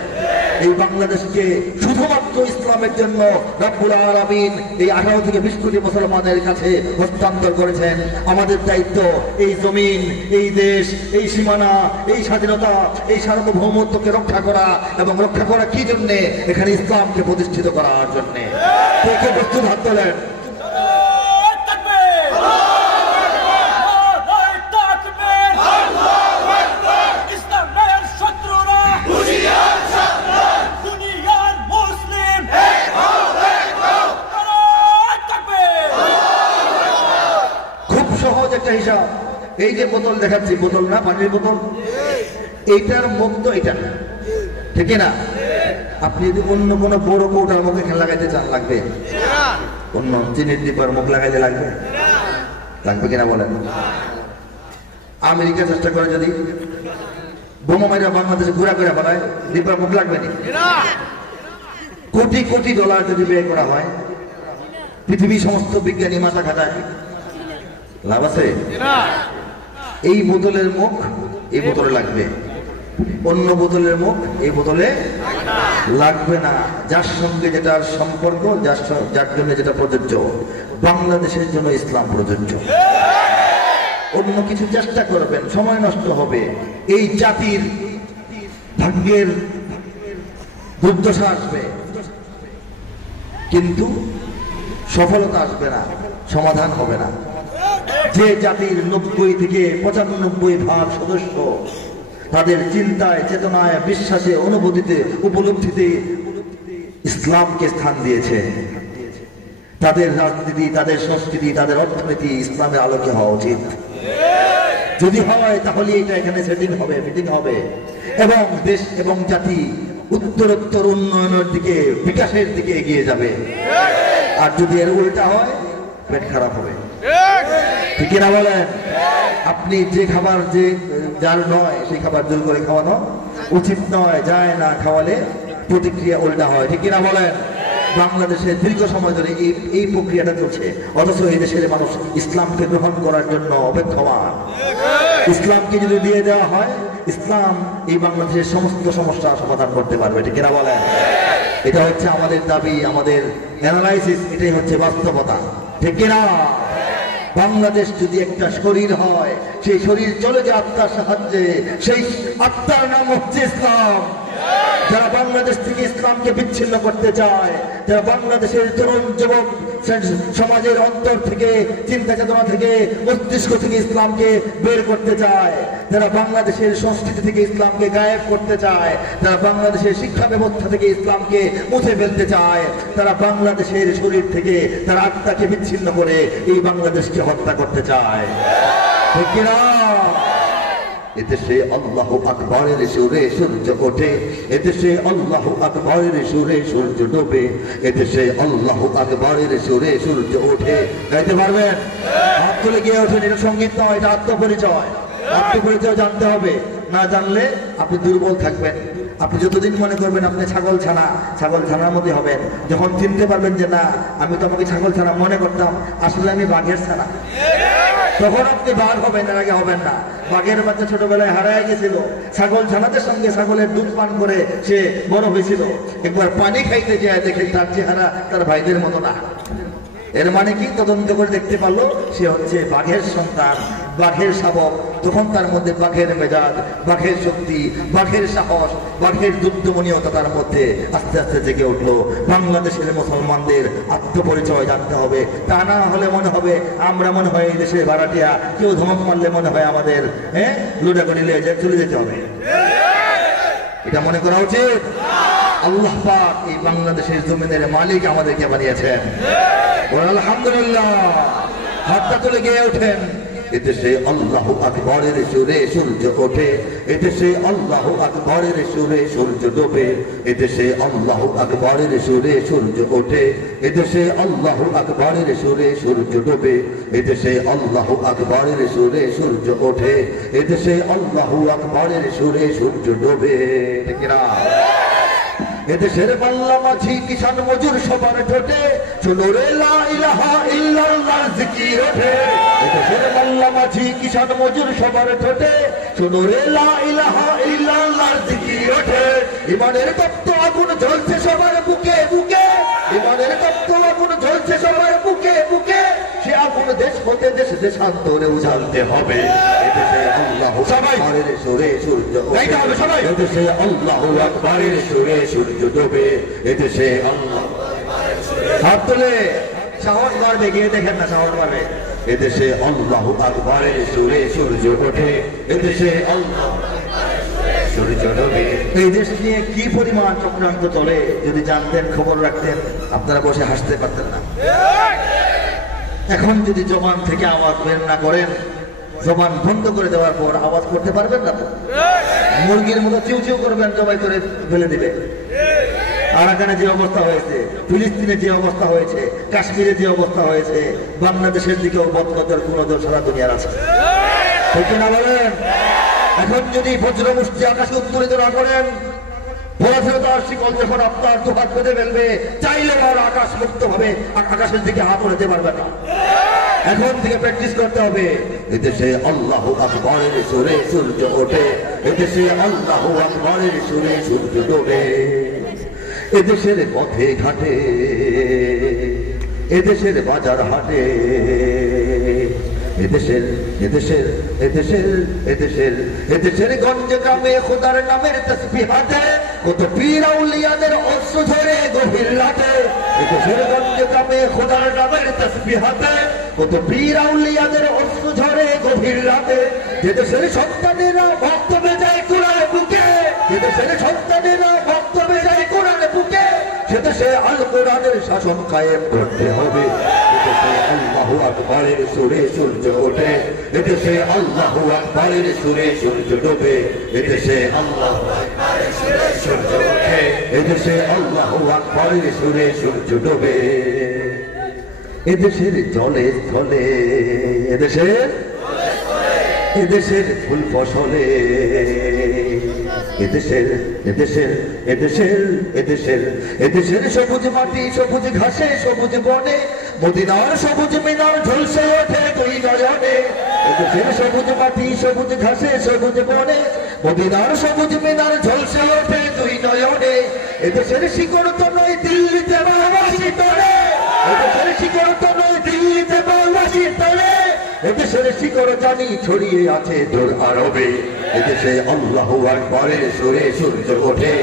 এই বাংলাদেশকে শুধুমাত্র ইসলামের জন্য রব্বুল আলামিন এই 18 থেকে 20 কোটি মুসলমানের কাছে হস্তান্তর করেছেন। আমাদের দায়িত্ব এই জমিন, এই দেশ, এই সীমানা, এই স্বাধীনতা, এই সার্বভৌমত্বকে রক্ষা করা, এবং রক্ষা করা কি জন্যে? এখানে ইসলামকে প্রতিষ্ঠিত করার জন্যে। কে প্রস্তুত? হাত তোলেন। একটা হিসাব, এই যে বোতল দেখাচ্ছি, বোতল না, পানির বোতল, এইটার মুখ তো এটা, ঠিক না? আপনি যদি অন্য কোনো বড় কৌটার মুখে খেলা লাগাইতে চান, লাগবে? অন্য চিনির ডিপার মুখ লাগাইতে লাগবে? লাগবে কিনা বলেন? আমেরিকা চেষ্টা করে যদি বোমা মাইরা বাংলাদেশে ঘুরা করে বানায়, ডিপার মুখ লাগবে না? কোটি কোটি ডলার যদি ব্যয় করা হয়, পৃথিবীর সমস্ত বিজ্ঞানী মাথা খাটায়, লাভ আছে? এই বোতলের মুখ এই বোতলে লাগবে, অন্য বোতলের মুখ এই বোতলে লাগবে না। যার সঙ্গে যেটার সম্পর্ক, যার জন্য যেটা প্রযোজ্য, বাংলাদেশের জন্য ইসলাম প্রযোজ্য। অন্য কিছু চেষ্টা করবেন, সময় নষ্ট হবে। এই জাতির ভাগ্যের দুর্দশা আসবে, কিন্তু সফলতা আসবে না, সমাধান হবে না। যে জাতির 90 থেকে 95% সদস্য তাদের চিন্তায়, চেতনায়, বিশ্বাসে, অনুভূতিতে, উপলব্ধিতে ইসলামকে স্থান দিয়েছে, তাদের রাজনীতি, তাদের সংস্কৃতি, তাদের অর্থনীতি ইসলামের আলোকে হওয়া উচিত। যদি হয় তাহলে এটা এখানে সেটিং হবে, মিটিং হবে, এবং দেশ এবং জাতি উত্তরোত্তর উন্নয়নের দিকে, বিকাশের দিকে এগিয়ে যাবে। আর যদি এর উল্টা হয়, পেট খারাপ হবে, ঠিক না বলেন? আপনি যে খাবার যে যার নয় সেই খাবার জোর করে খাওয়ানো উচিত নয়, যায় না, খাওয়ালে প্রতিক্রিয়া উল্টা হয়, ঠিক না বলেন? বাংলাদেশে দীর্ঘ সময় ধরে এই প্রক্রিয়াটা চলছে, অথচ এই দেশের মানুষ ইসলামকে গ্রহণ করার জন্য অপেক্ষমান। ইসলামকে যদি দিয়ে দেওয়া হয়, ইসলাম এই বাংলাদেশের সমস্ত সমস্যা সমাধান করতে পারবে, ঠিক না বলেন? এটা হচ্ছে আমাদের দাবি, আমাদের অ্যানালাইসিস, এটাই হচ্ছে বাস্তবতা, ঠিক না? বাংলাদেশ যদি একটা শরীর হয়, সেই শরীর চলে যায় আত্মার সাহায্যে, সেই আত্মার নাম হচ্ছে ইসলাম। যারা বাংলাদেশ থেকে ইসলামকে বিচ্ছিন্ন করতে চায়, যারা বাংলাদেশের তরুণ যুবক সমাজের অন্তর থেকে, চিন্তা চেতনা থেকে, মস্তিষ্ক থেকে ইসলামকে বের করতে চায়, যারা বাংলাদেশের সংস্কৃতি থেকে ইসলামকে গায়েব করতে চায়, যারা বাংলাদেশের শিক্ষা ব্যবস্থা থেকে ইসলামকে মুছে ফেলতে চায়, তারা বাংলাদেশের শরীর থেকে তার আত্মাকে বিচ্ছিন্ন করে এই বাংলাদেশকে হত্যা করতে চায়, ঠিক না? এদেশে আল্লাহু আকবরের সুরে সূর্য ওঠে, এদেশে আল্লাহু আকবরের সুরে সূর্য ডোবে, এদেশে আল্লাহু আকবরের সুরে সূর্য ওঠে। গাইতে পারবেন? হাত তুলে গিয়ে ওঠেন। এটা সঙ্গীত নয়, এটা আত্মপরিচয়। আত্মপরিচয় জানতে হবে, না জানলে আপনি দুর্বল থাকবেন। আপনি যতদিন মনে করবেন আপনি ছাগল ছানার মধ্যে হবেন, যখন চিনতে পারবেন যে না, আমি তো আমাকে ছাগল ছানা মনে করতাম, আসলে আমি বাঘের ছানা, তখন আপনি বাঘ হবেন, এর আগে হবেন না। বাঘের বাচ্চা ছোটবেলায় হারায় গেছিল, ছাগল ছানাদের সঙ্গে ছাগলের দুধ পান করে সে বড় হয়েছিল। একবার পানি খাইতে যায় দেখে তার চেহারা তার ভাইদের মতো না। এর মানে কি, তদন্ত করে দেখতে পারলো সে হচ্ছে বাঘের সন্তান, বাঘের শাবক। তখন তার মধ্যে বাঘের মেজাজ, বাঘের শক্তি, বাঘের সাহস, বাঘের দুর্দমনীয়তা তার মধ্যে আস্তে আস্তে জেগে উঠলো। বাংলাদেশের মুসলমানদের আত্মপরিচয় জানতে হবে, তা না হলে মনে হবে আমরা মনে হয় এই দেশে ভাড়াটিয়া, কেউ ধমক মারলে মনে হয় আমাদের লুটা করে নিয়ে চলে যেতে হবে। এটা মনে করা উচিত। আল্লাহ পাক এই বাংলাদেশের জমিনের মালিক আমাদেরকে বানিয়েছেন। আলহামদুলিল্লাহ, হাতটা তুলে গিয়ে ওঠেন। এদেশে আল্লাহু আকবরের সুরে সূর্য ওঠে, এদেশে আল্লাহু আকবরের সুরে সূর্য ডোবে, এদেশে আল্লাহু আকবরের সুরে সূর্য ওঠে, এদেশে আল্লাহু আকবরের সুরে সূর্য ডোবে, এদেশে আল্লাহু আকবরের সুরে সূর্য ওঠে, এদেশে আল্লাহু আকবরের সুরে সূর্য ডোবে। ঠিক না? এদেশের বাংলা মাঝি কিষান মজুর সবার ঠোঁটে শোনো রে লা ইলাহা ইল্লাল্লাহ জিকির ওঠে। এদেশের বাংলা মাঝি কিষান মজুর সবার ঠোঁটে শোনো রে লা ইলাহা ইল্লাল্লাহ জিকির ওঠে। ইমানের তপ্ত আগুন জ্বলছে সবার বুকে বুকে, ইমানের তপ্ত আগুন জ্বলছে সবার বুকে বুকে। সে আগুন দেশ হতে দেশ দেশান্তরে উজালতে হবে। এদেশে আল্লাহু আকবরের সুরে সূর্য ওঠে, এদেশে আল্লাহু আকবরের সুরে সূর্য ডোবে, এদেশে আল্লাহ। হাত তুলে সাহস বাড়বে, গিয়ে দেখেন না সাহস বাড়বে। এদেশে আল্লাহু আকবরের সুরে সূর্য ওঠে, এদেশে আল্লাহ সূর্য ডোবে। এই দেশ নিয়ে কি পরিমাণ চক্রান্ত চলে যদি জানতেন, খবর রাখতেন, আপনারা বসে হাসতে পারতেন না। এখন যদি জবান থেকে আওয়াজ বের না করেন, জবান বন্ধ করে দেওয়ার পর আওয়াজ করতে পারবেন না তো। মুরগির মতো চিউ চিউ করবেন, জবাই করে ফেলে দিবে। আরাকানে যে অবস্থা হয়েছে, ফিলিস্তিনে যে অবস্থা হয়েছে, কাশ্মীরে যে অবস্থা হয়েছে, বাংলাদেশের দিকেও বদনজর কুনজর সারা দুনিয়ার আছে। ঠিক না বলেন? এখন যদি বজ্র মুষ্টি আকাশে উত্তোলিত না করেন, বড় শিকল যখন আপনার দুহাত বেঁধে ফেলবে, চাইলে আর আকাশ মুক্ত ভাবে আকাশের দিকে হাত উঠাতে পারবে না। এখন থেকে প্র্যাকটিস করতে হবে। এদেশে আল্লাহু আকবরের সুরে সূর্য ওঠে, এদেশে আল্লাহু আকবরের সুরে সূর্য ডোবে। এদেশের পথে ঘাটে, এদেশের বাজার হাটে, এদেশের এদেশের এদেশের এদেশের এদেশের গঞ্জে গ্রামে খোদার নামের তাসবিহাতে কত পীর আউলিয়াদের অশ্রু ঝরে গভীর রাতে। এদেশের গঞ্জে গ্রামে খোদার নামের তাসবিহাতে কত পীর আউলিয়াদের অশ্রু ঝরে গভীর রাতে। যে দেশের সন্তানেরা বক্তব্যে যায় কোরআনের বুকে, যে দেশের সন্তানেরা বক্তব্যে যায় কোরআনের বুকে, সে দেশে আল কোরআনের শাসন কায়েম করতে হবে। এদেশে আল্লাহু আকবরের সুরে সূর্য ওঠে, এদেশে আল্লাহু আকবরের সুরে সূর্য ডোবে, এদেশে আল্লাহু আকবরের সুরে সূর্য ওঠে, এদেশে আল্লাহু আকবরের সুরে সূর্য ডোবে। এদেশের জলে স্থলে, এদেশের এদেশের ফুল ফসলে, এদেশের এদেশের এদেশের এদেশের এদেশের সবুজ মাটি সবুজ ঘাসে সবুজ বনে, মদিনার সবুজ মিনার ঝলসে ওঠে দুই নয়নে। এদেশের সবুজ মাটি সবুজ ঘাসে সবুজ বনে, মদিনার সবুজ মিনার ঝলসে ওঠে দুই নয়নে। এদেশের শিকড় তো নয় দিল্লিতে বা ওয়াশিংটনে, এদেশের শিকড় তো নয় দিল্লিতে বা ওয়াশিংটনে, এদেশের শিকড় জানি ছড়িয়ে আছে দূর আরবে। এদেশে আল্লাহু আকবরের সুরে সূর্য ওঠে,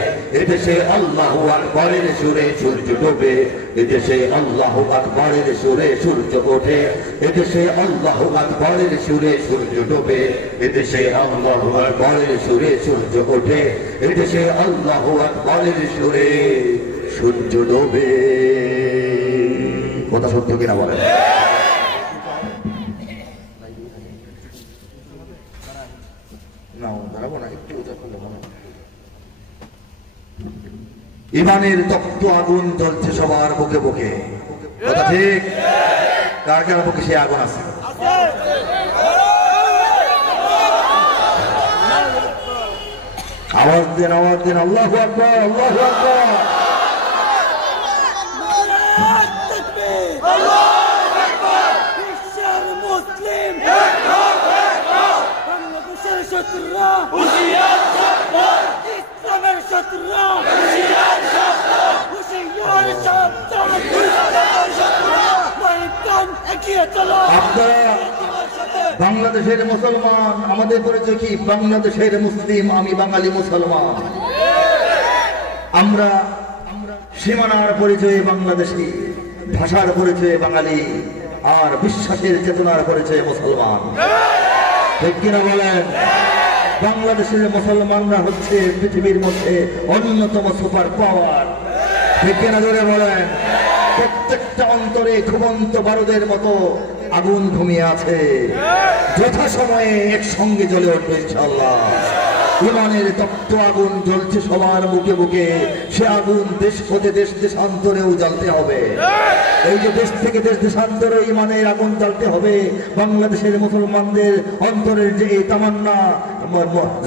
এদেশে আল্লাহু আকবরের সুরে সূর্য ডোবে, এদেশে আল্লাহু আকবরের সুরে সূর্য ওঠে, এদেশে আল্লাহু আকবরের সুরে সূর্য ডোবে, এদেশে আল্লাহু আকবরের সুরে সূর্য ওঠে, এদেশে আল্লাহু আকবরের সুরে সূর্য ডোবে। কথা সত্য কিনা বলেন? ইমানের তপ্ত আগুন জ্বলছে সবার বুকে বুকে। কথা ঠিক? কার কার বুকে সে আগুন আছে? আওয়াজ দেন, আওয়াজ দেন, আল্লাহু আকবার, আল্লাহু আকবার। শত্রুরা হুঁশিয়ার সাবধান, ইসলামের শত্রুরা হুঁশিয়ার সাবধান, হুঁশিয়ার সাবধান, ইসলামের শত্রুরা ময়দান এগিয়ে চলো। আপনারা বাংলাদেশের মুসলমান, আমাদের পরিচয় কি? বাংলাদেশের মুসলিম, আমি বাঙালি মুসলমান। আমরা সীমানার পরিচয়ে বাংলাদেশী, ভাষার পরিচয়ে বাঙালি, আর বিশ্বাসের চেতনার পরিচয়ে মুসলমান। ঠিক কিনা বলেন? বাংলাদেশের মুসলমানরা হচ্ছে পৃথিবীর মধ্যে অন্যতম সুপার পাওয়ার। ঠিক কিনা জোরে বলেন? প্রত্যেকটা অন্তরে ঘুমন্ত বারুদের মতো আগুন ঘুমিয়ে আছে, যথাসময়ে একসঙ্গে জ্বলে উঠবে ইনশাআল্লাহ। ইমানের তপ্ত আগুন জ্বলছে সবার বুকে বুকে, সে আগুন দেশ হতে দেশ দেশান্তরেও জ্বলতে হবে। এই যে দেশ থেকে দেশ দেশান্তরে ইমানের আগুন জ্বলতে হবে, বাংলাদেশের মুসলমানদের অন্তরের যে এই তামান্না,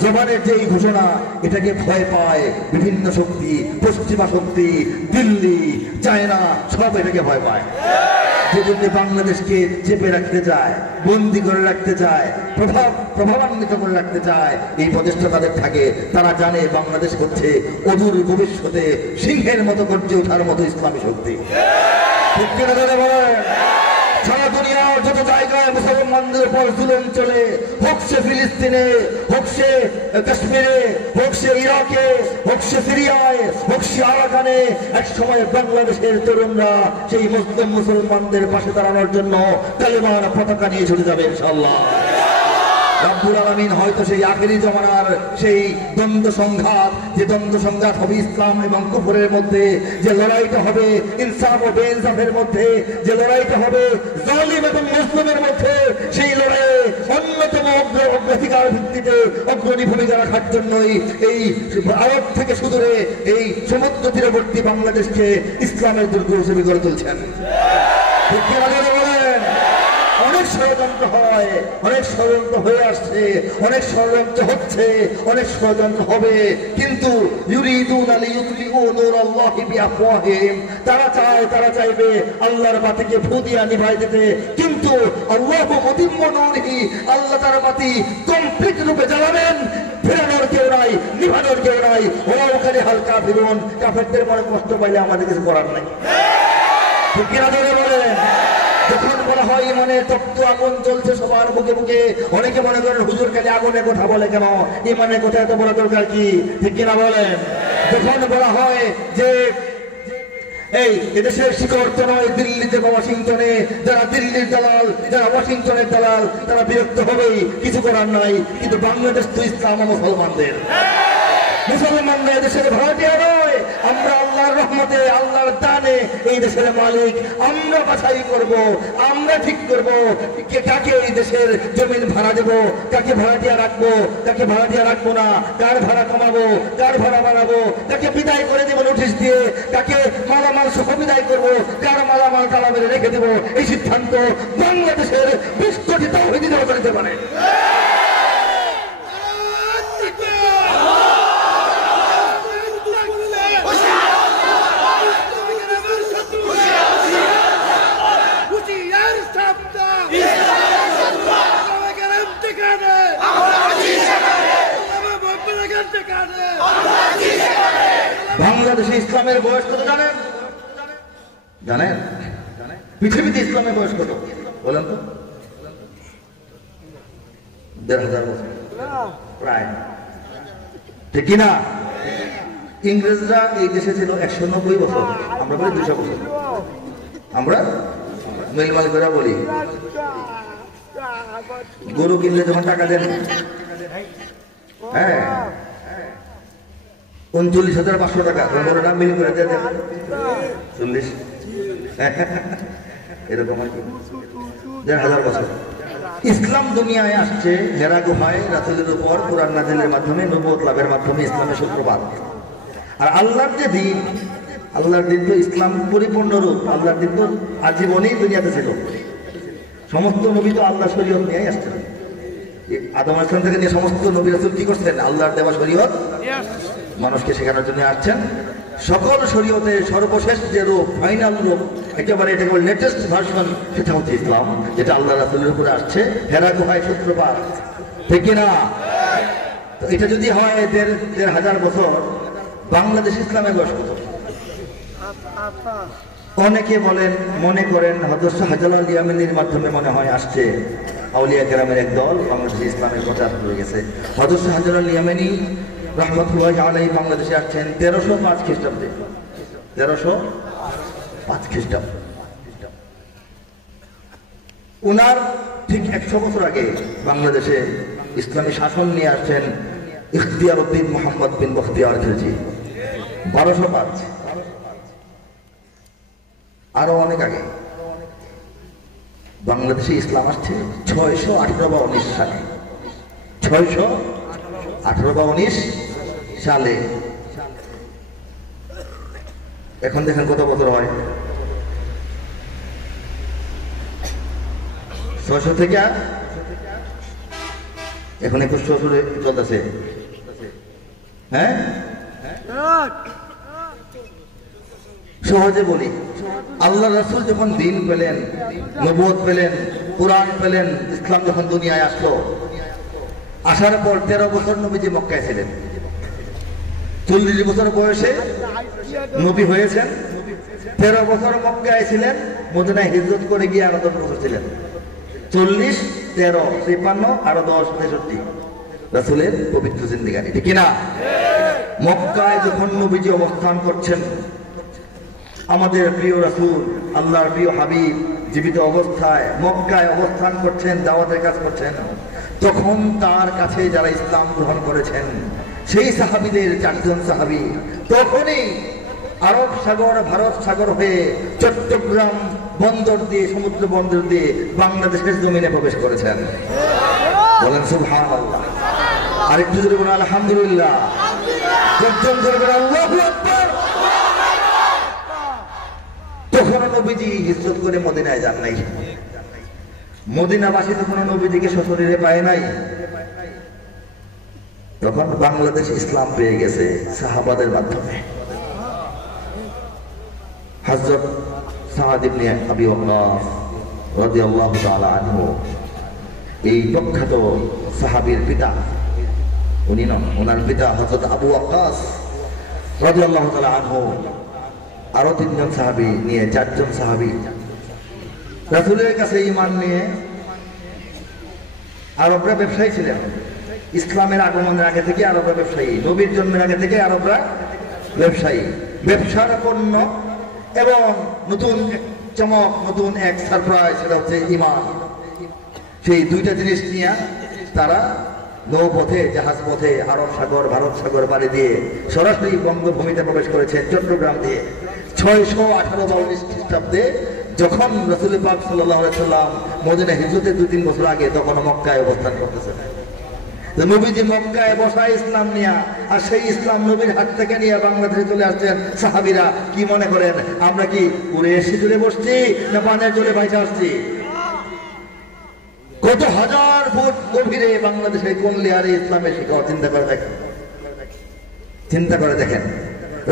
জবানের যে এই ঘোষণা, এটাকে ভয় পায় বিভিন্ন শক্তি, পশ্চিমা শক্তি, দিল্লি, চায়না, সব এটাকে ভয় পায়। যেজন্য বাংলাদেশকে চেপে রাখতে চায়, বন্দি করে রাখতে চায়, প্রভাবান্বিত করে রাখতে চায়, এই প্রচেষ্টা তাদের থাকে। তারা জানে বাংলাদেশ হচ্ছে অদূর ভবিষ্যতে সিংহের মতো গর্জে ওঠার মতো ইসলামী শক্তি। সারা দুনিয়ার যত জায়গায় মুসলমানদের উপর জুলুম চলে, হোক সে ফিলিস্তিনে, হোক সে কাশ্মীরে, হোক সে ইরাকে, হোক সে সিরিয়ায়, হোক সে আরাকানে, এক সময় বাংলাদেশের তরুণরা সেই মুসলিম মুসলমানদের পাশে দাঁড়ানোর জন্য কালেমার পতাকা নিয়ে ছুটে যাবে ইনশাআল্লাহ। রব্বুল আলামিন হয়তো সেই আখেরি জমানার সেই দ্বন্দ্ব সংঘাত, যে দ্বন্দ্ব সংঘাত হবে ইসলাম এবং কুফরের মধ্যে, যে লড়াইটা হবে ইনসাফ ও বেইনসাফের মধ্যে, যে লড়াইটা হবে জালিম এবং মুসলিমের মধ্যে, সেই লড়াইয়ে অন্যতম অগ্রাধিকার ভিত্তিতে অগ্রণী ভূমিকা রাখার জন্যই এই আরব থেকে সুদূরে এই সমুদ্র তীরবর্তী বাংলাদেশকে ইসলামের দুর্গ হিসেবে গড়ে তুলছেন। অনেক ষড়যন্ত্র হয়, অনেক ষড়যন্ত্র হয়ে আসছে, অনেক ষড়যন্ত্র হচ্ছে, অনেক ষড়যন্ত্র হবে, কিন্তু তারা চায়, তারা চাইবে আল্লাহর বাতিকে ফু দিয়া নিভাই দিতে, কিন্তু আল্লাহ তার বাতি কমপ্লিট রূপে জ্বালাবেন, ফেরানোর কেউ নাই, নিভানোর কেউ নাই। ওরা ওখানে হালকা ফিরুন, কাফেরদের মনে কষ্ট পাইলে আমাদের কিছু করার নাই। ঠিক কিনা জোরে বলেন? যখন বলা হয় ইমানের তপ্ত আগুন চলছে সবার বুকে বুকে, অনেকে মনে করেন হুজুর খালি আগুনের কথা বলে কেন, ইমানের কথা এত বলা দরকার কি? ঠিক কিনা বলেন? যখন বলা হয় যে এই এদেশের শিকড় তো নয় দিল্লিতে বা ওয়াশিংটনে, যারা দিল্লির দালাল, যারা ওয়াশিংটনের দালাল, তারা বিরক্ত হবেই, কিছু করার নাই। কিন্তু বাংলাদেশ তো ইসলাম ও মুসলমানদের, মুসলমানরা এদেশের ভাড়াটিয়া নয়। আমরা আল্লাহর রহমতে, আল্লাহর দানে এই দেশের মালিক। আমরা বাছাই করব, আমরা ঠিক করব কাকে এই দেশের জমিন ভাড়া দেব, কাকে ভাড়াটিয়া রাখবো, কাকে ভাড়াটিয়া রাখবো না, কার ভাড়া কমাবো, কার ভাড়া বাড়াবো, কাকে বিদায় করে দেবো নোটিশ দিয়ে, কাকে মালামাল সহ বিদায় করবো, কার মালামাল তালা মেরে রেখে দেবো, এই সিদ্ধান্ত বাংলাদেশের 20 কোটি তাওহীদি দরবার নিতে পারে। বাংলাদেশে ইসলামের বয়স কত জানেন? জানেন পৃথিবীতে ইসলামের বয়স কত বলেন তো? 1500 বছর প্রায়, ঠিক কিনা? ইংরেজরা এই দেশে ছিল 190 বছর, আমরা বলি 200 বছর। আমরা মেলমাল করে বলি, গরু কিনলে যখন টাকা দেন, হ্যাঁ 39,500 টাকা, গরুর নাম মিল করে দেন 40 এরকম আর কি। 1500 বছর ইসলাম দুনিয়ায় আসছে হেরা গুহায়, রাসূলের উপর কুরআন নাযিলের মাধ্যমে, নবুয়ত লাভের মাধ্যমে ইসলামের সূত্রপাত। আর আল্লাহর যে দিন, আল্লাহর দিন তো ইসলাম পরিপূর্ণ রূপ, আল্লাহর দিন তো আজীবনই দুনিয়াতে ছিল। সমস্ত নবী তো আল্লাহ শরীয়ত নিয়েই আসছেন। আদম আলাইহিস সালাম থেকে নিয়ে সমস্ত নবী রাসূল কি করছেন? আল্লাহর দেওয়া শরীয়ত মানুষকে শেখানোর জন্য আসছেন। সকল শরীয়তের সর্বশেষ যে রূপ, ফাইনাল রূপ, একেবারে এটাকে লেটেস্ট ভার্সন, সেটা হচ্ছে ইসলাম, যেটা আল্লাহ রাসূলের উপরে আসছে হেরা গুহায় সূত্রপাত। ঠিক কিনা? তো এটা যদি হয় দেড় হাজার বছর, বাংলাদেশ ইসলামের বয়স কত? অনেকে বলেন, মনে করেন হযরত শাহজালাল ইয়ামানির মাধ্যমে মনে হয় আসছে আউলিয়া কেরামের এক দল বাংলাদেশে ইসলামের প্রচার করে গেছে। হযরত শাহজালাল ইয়ামানি রাহমাতুল্লাহি আলাইহি বাংলাদেশে আসছেন 1305 খ্রিস্টাব্দে। 1305 খ্রিস্টাব্দ। উনার ঠিক 100 বছর আগে বাংলাদেশে ইসলামী শাসন নিয়ে আসছেন ইখতিয়ার উদ্দিন মোহাম্মদ বিন বখতিয়ার খিলজি। 1205। আরো অনেক আগে বাংলাদেশে ইসলাম আসছে 618 বা 19 সালে। 618 বা 19 সালে। এখন দেখেন কত বছর হয়। 600 থেকে এখন 2100 চলতেছে। হ্যাঁ, সহজে বলি, আল্লাহ রাসূল যখন দিন পেলেন, নবুয়ত পেলেন, কোরআন পেলেন, ইসলাম যখন দুনিয়ায় আসলো, আসার পর 13 বছর নবীজি মক্কায় ছিলেন। 40 বছর বয়সে নবী হয়েছেন। 13 বছর মক্কায় ছিলেন, মদিনায় হিজরত করে গিয়ে আরো 10 বছর ছিলেন। 40, 13, 53 আরো 10, 63 রাসূলের পবিত্র জিন্দেগানি, ঠিক কিনা? মক্কায় যখন নবীজি অবস্থান করছেন, আমাদের প্রিয় রাসূল, আল্লাহর প্রিয় হাবিব জীবিত অবস্থায় মক্কায় অবস্থান করছেন, দাওয়াতের কাজ করছেন, তখন তার কাছে যারা ইসলাম গ্রহণ করেছেন সেই সাহাবীদের 4 জন সাহাবী তখনই আরব সাগর, ভারত সাগর হয়ে চট্টগ্রাম বন্দর দিয়ে, সমুদ্র বন্দর দিয়ে বাংলাদেশের জমিনে প্রবেশ করেছেন। বলেন সুবহানাল্লাহ। আরেকটু জোরে বলেন আলহামদুলিল্লাহ। একজন জোরে বলেন আল্লাহু আকবার। তখন নবীজি হিজরত করে মদিনায় যান নাই। মদিনাবাসী তখন নবীজিকে সশরীরে পায় নাই। তখন বাংলাদেশ ইসলাম পেয়ে গেছে সাহাবাদের মাধ্যমে। হযরত সাদ ইবনে আবি ওয়াক্কাস রাদিয়াল্লাহু তাআলা আনহু, এই প্রখ্যাত সাহাবীর পিতা, উনি নন, ওনার পিতা হযরত আবু ওয়াক্কাস রাদিয়াল্লাহু তাআলা আনহু, আরো 3 জন সাহাবী নিয়ে 4 জন সাহাবী রাসূলের কাছে ঈমান নিয়ে। আরবরা ব্যবসায়ী ছিলেন। ইসলামের আগমনের আগে থেকে আরবরা ব্যবসায়ী, নবীর জন্মের আগে থেকে আরবরা ব্যবসায়ী। ব্যবসার পণ্য এবং নতুন চমক, নতুন এক সারপ্রাইজ, সেটা হচ্ছে ঈমান। সেই দুইটা জিনিস নিয়ে তারা নৌপথে, জাহাজ পথে আরব সাগর, ভারত সাগর পাড়ি দিয়ে সরাসরি বঙ্গভূমিতে প্রবেশ করেছেন চট্টগ্রাম দিয়ে। 618 বা 19 খ্রিস্টাব্দে যখন রাসূল পাক সাল্লাল্লাহু আলাইহি সাল্লাম মদিনা হিজরতের 2-3 বছর আগে, তখন মক্কায় অবস্থান করতেছেন। নবীজি মক্কায় বসা ইসলাম নিয়ে, আর সেই ইসলাম নবীর হাত থেকে নিয়ে বাংলাদেশে চলে আসছেন সাহাবীরা। কি মনে করেন আমরা কি উড়ে এসে চলে বসছি না পানের জলে ভাইসা আসছি? কত হাজার ফুট গভীরে বাংলাদেশে কোন লেয়ারে ইসলামের শিকড়, চিন্তা করে দেখেন। চিন্তা করে দেখেন,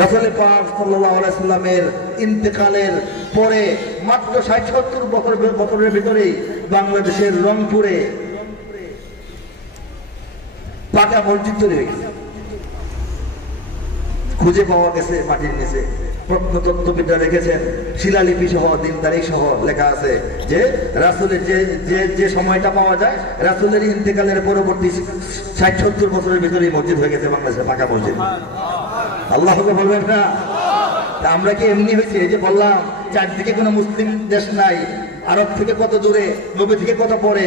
রাসূল পাক সাল্লাল্লাহু আলাইহি সাল্লামের ইন্তেকালের পরে মাত্র 60-70 বছরের ভিতরেই বাংলাদেশের রংপুরে পাকা মসজিদ তৈরি হয়ে গেছে। খুঁজে পাওয়া গেছে মাটির নিচে। প্রত্নতত্ত্ববিদরা রেখেছেন, শিলালিপি সহ, দিন তারিখ সহ লেখা আছে যে রাসূলের যে সময়টা পাওয়া যায়, রাসূলের ইন্তেকালের পরবর্তী 60-70 বছরের ভিতরেই মসজিদ হয়ে গেছে বাংলাদেশে, পাকা মসজিদ। আল্লাহকে বলবেন না? আমরা কি এমনি হয়েছে? এই যে বললাম চারদিকে কোনো মুসলিম দেশ নাই, আরব থেকে কত দূরে, নবী থেকে কত পরে,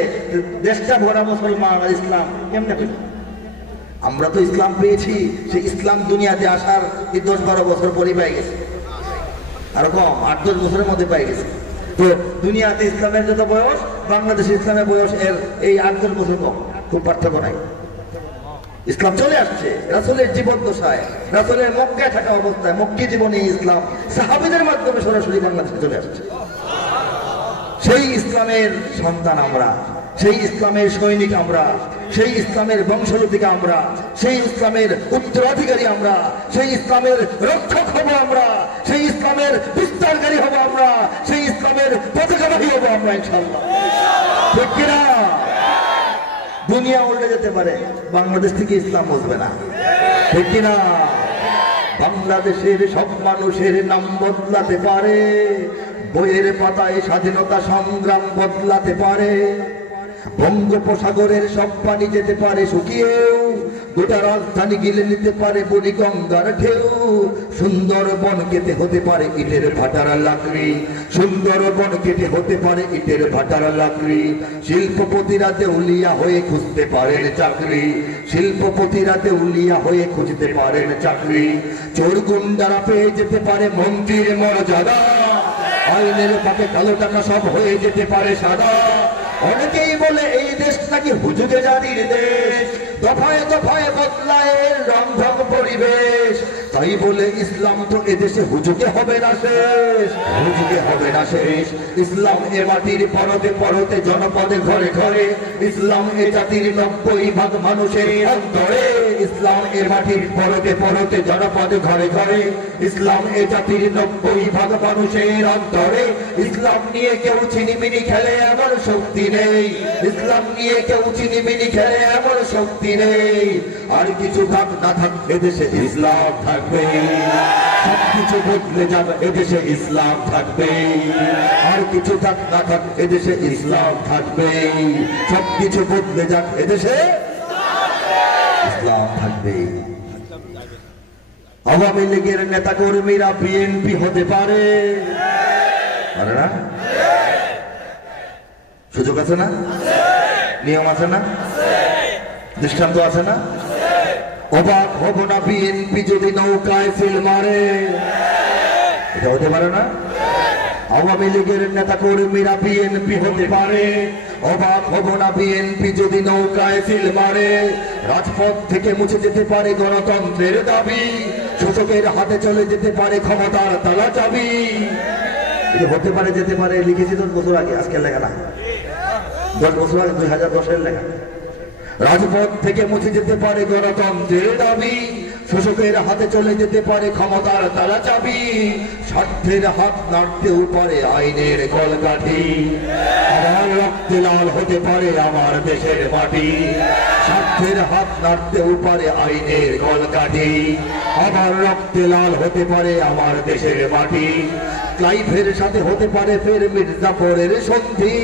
দেশটা ভরা মুসলমান আর ইসলাম, কেমনে হইল? আমরা তো ইসলাম পেয়েছি, সেই ইসলাম দুনিয়াতে আসার 10-12 বছর পরে পাই গেছে, আর কম 8-10 বছরের মধ্যে পাই গেছে। তো দুনিয়াতে ইসলামের যত বয়স, বাংলাদেশে ইসলামের বয়স এর এই 8-10 বছর কম, খুব পার্থক্য নাই। ইসলাম চলে আসছে রাসূলের জীবন দশায়, রাসূলের মক্কায় থাকা অবস্থায়, মক্কি জীবনে ইসলাম সাহাবীদের মাধ্যমে সরাসরি বাংলাদেশে চলে আসছে। সেই ইসলামের সন্তান আমরা, সেই ইসলামের সৈনিক আমরা, সেই ইসলামের বংশলতিকা আমরা, সেই ইসলামের উত্তরাধিকারী আমরা, সেই ইসলামের রক্ষক হব আমরা, সেই ইসলামের বিস্তারকারী হব আমরা, সেই ইসলামের পতাকাবাহী হব আমরা ইনশাআল্লাহ। ঠিক কিনা? দুনিয়া উল্টে যেতে পারে, বাংলাদেশ থেকে ইসলাম বসবে না, ঠিক কিনা? বাংলাদেশের সব মানুষের নাম বদলাতে পারে, বইয়ের পাতায় স্বাধীনতা সংগ্রাম বদলাতে পারে, বঙ্গোপসাগরের সব পানি যেতে পারে শুকিয়েও, গোটা রাজধানী গিলে নিতে পারে বুড়িগঙ্গার ঢেউ, সুন্দরবন কেটে হতে পারে ইটের ভাটার লাকড়ি, সুন্দরবন কেটে হতে পারে ইটের ভাটার লাকড়ি, শিল্পপতিরা দেউলিয়া হয়ে খুঁজতে পারেন চাকরি, শিল্পপতিরা দেউলিয়া হয়ে খুঁজতে পারেন চাকরি, চোর গুন্ডারা পেয়ে যেতে পারে মন্ত্রীর মর্যাদা, আইনের ফাঁকে কালো টাকা সব হয়ে যেতে পারে সাদা। অনেকেই বলে এই দেশ নাকি হুজুগে জাতির দেশ, দফায় দফায় বদলায় রংঢং পরিবেশ, তাই বলে ইসলাম তো এদেশে হুজুগে হবে না শেষ, হুজুগে হবে না শেষ। ইসলাম এ মাটির পরতে পরতে জনপদে ঘরে ঘরে, ইসলাম এ জাতির 90% মানুষের অন্তরে, ইসলাম এ মাটির পরতে পরতে জনপদে ঘরে ঘরে, ইসলাম এ জাতির 90% মানুষের অন্তরে। ইসলাম নিয়ে কেউ ছিনিমিনি খেলে এমন শক্তি নেই, ইসলাম নিয়ে কেউ ছিনিমিনি খেলে এমন শক্তি নেই। আর কিছু থাক না থাক এদেশে ইসলাম থাকবে, সবকিছু বদলে যাবে এদেশে ইসলাম থাকবে। আর কিছু থাক না থাক এদেশে ইসলাম থাকবে, সবকিছু বদলে যাক এদেশে ইসলাম থাকবে। আওয়ামী লীগের নেতা কর্মীরা বিএনপি হতে পারে, পারে না? সুযোগ আছে না? নিয়ম আছে না? দৃষ্টান্ত আছে না? অবাক হব না বিএনপি যদি নৌকায় সিল মারে, এটা হতে পারে না? আওয়ামী লীগের নেতা কর্মীরা বিএনপি হতে পারে, অবাক হব না বিএনপি যদি নৌকায় সিল মারে। রাজপথ থেকে মুছে যেতে পারে গণতন্ত্রের দাবি, শোষকের হাতে চলে যেতে পারে ক্ষমতার তালা চাবি। এটা হতে পারে, যেতে পারে লিখেছি 10 বছর আগে, আজকের লেখা না, 10 বছর আগে, 2010-এর লেখা। রাজপথ থেকে মুছে যেতে পারে গণতন্ত্রের দাবি, শোষকের হাতে চলে যেতে পারে ক্ষমতার তালা চাবি, স্বার্থের হাত নাড়তেও পারে আইনের কলকাঠি। আমার রক্তে লাল হতে পারে আমার দেশের মাটি, স্বার্থের হাত নাড়তেও পারে আইনের কলকাঠি। আমার রক্তে লাল হতে পারে আমার দেশের মাটি, ক্লাইভের সাথে হতে পারে ফের মির্জাফরের সন্ধি,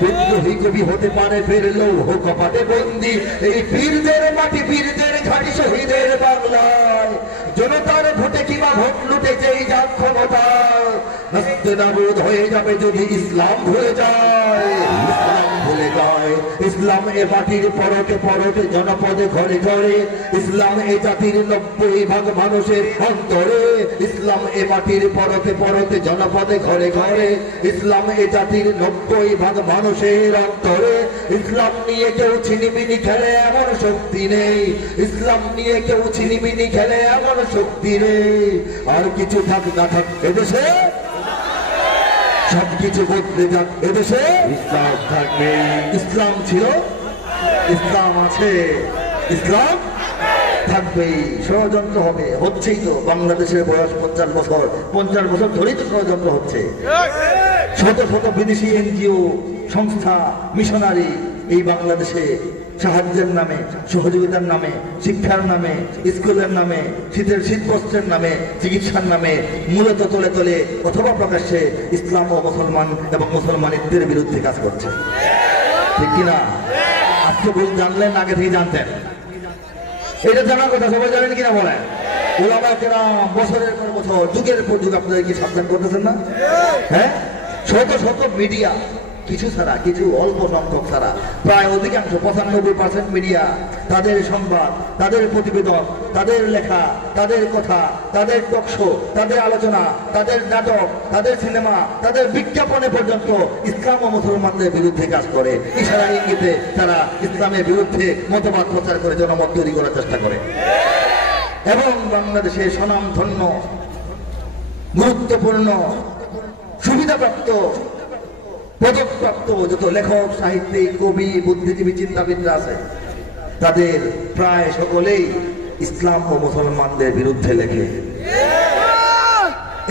বিদ্রোহী কবি হতে পারে ফের লৌহ কপাটে বন্দি। এই বীরদের মাটি, বীরদের ঘাটি, শহীদের বাংলায় জনতার ভোটে কিংবা ভোট লুটে যেই যাক ক্ষমতায়, নাস্তেনাবুদ হয়ে যাবে যদি ইসলাম ভুলে যায়, ইসলাম ভুলে যায়। ইসলাম এ মাটির পরতে পরতে জনপদে ঘরে ঘরে, ইসলাম এ জাতির 90% মানুষের অন্তরে, ইসলাম এ মাটির পরতে পরতে জনপদে ঘরে ঘরে, ইসলাম এ জাতির 90% মানুষের অন্তরে। ইসলাম নিয়ে কেউ ছিনিমিনি খেলে এমন শক্তি নেই, ইসলাম নিয়ে কেউ ছিনিমিনি খেলে এমন শক্তি নেই। আর কিছু থাক না থাক এদেশে সবকিছু বদলে যাক এদেশে ইসলাম থাকবে। ইসলাম ছিল, ইসলাম আছে, ইসলাম থাকবেই। ষড়যন্ত্র হবে, হচ্ছেই তো। বাংলাদেশের বয়স 50 বছর, 50 বছর ধরেই তো ষড়যন্ত্র হচ্ছে। শত শত বিদেশি এনজিও সংস্থা, মিশনারি এই বাংলাদেশে সাহায্যের নামে, সহযোগিতার নামে, শিক্ষার নামে, স্কুলের নামে, শীতবস্ত্রের নামে, চিকিৎসার নামে মূলত তলে তলে অথবা প্রকাশ্যে ইসলাম ও মুসলমান এবং মুসলমানিত্বের বিরুদ্ধে কাজ করছে, ঠিক কিনা? আজকে ভুল জানলেন, আগে থেকে জানতেন? এটা জানার কথা সবাই জানেন কিনা বলেন? ওলামা কেরাম বছরের পর বছর, যুগের পর যুগ আপনাদের কি সাবধান করতেছেন না? হ্যাঁ, শত শত মিডিয়া, কিছু ছাড়া, কিছু অল্প সংখ্যক ছাড়া প্রায় অধিকাংশ 95% মিডিয়া তাদের সংবাদ, তাদের প্রতিবেদন, তাদের লেখা, তাদের কথা, তাদের টকশো, তাদের আলোচনা, তাদের নাটক, তাদের সিনেমা, তাদের বিজ্ঞাপনে পর্যন্ত ইসলাম ও মুসলমানদের বিরুদ্ধে কাজ করে। ইশারা ইঙ্গিতে তারা ইসলামের বিরুদ্ধে মতবাদ প্রচার করে জনমত তৈরি করার চেষ্টা করে। এবং বাংলাদেশের স্বনামধন্য, গুরুত্বপূর্ণ, সুবিধাপ্রাপ্ত, পদকপ্রাপ্ত যত লেখক, সাহিত্যিক, কবি, বুদ্ধিজীবী, চিন্তাবিদরা আছে, তাদের প্রায় সকলেই ইসলাম ও মুসলমানদের বিরুদ্ধে লেখে।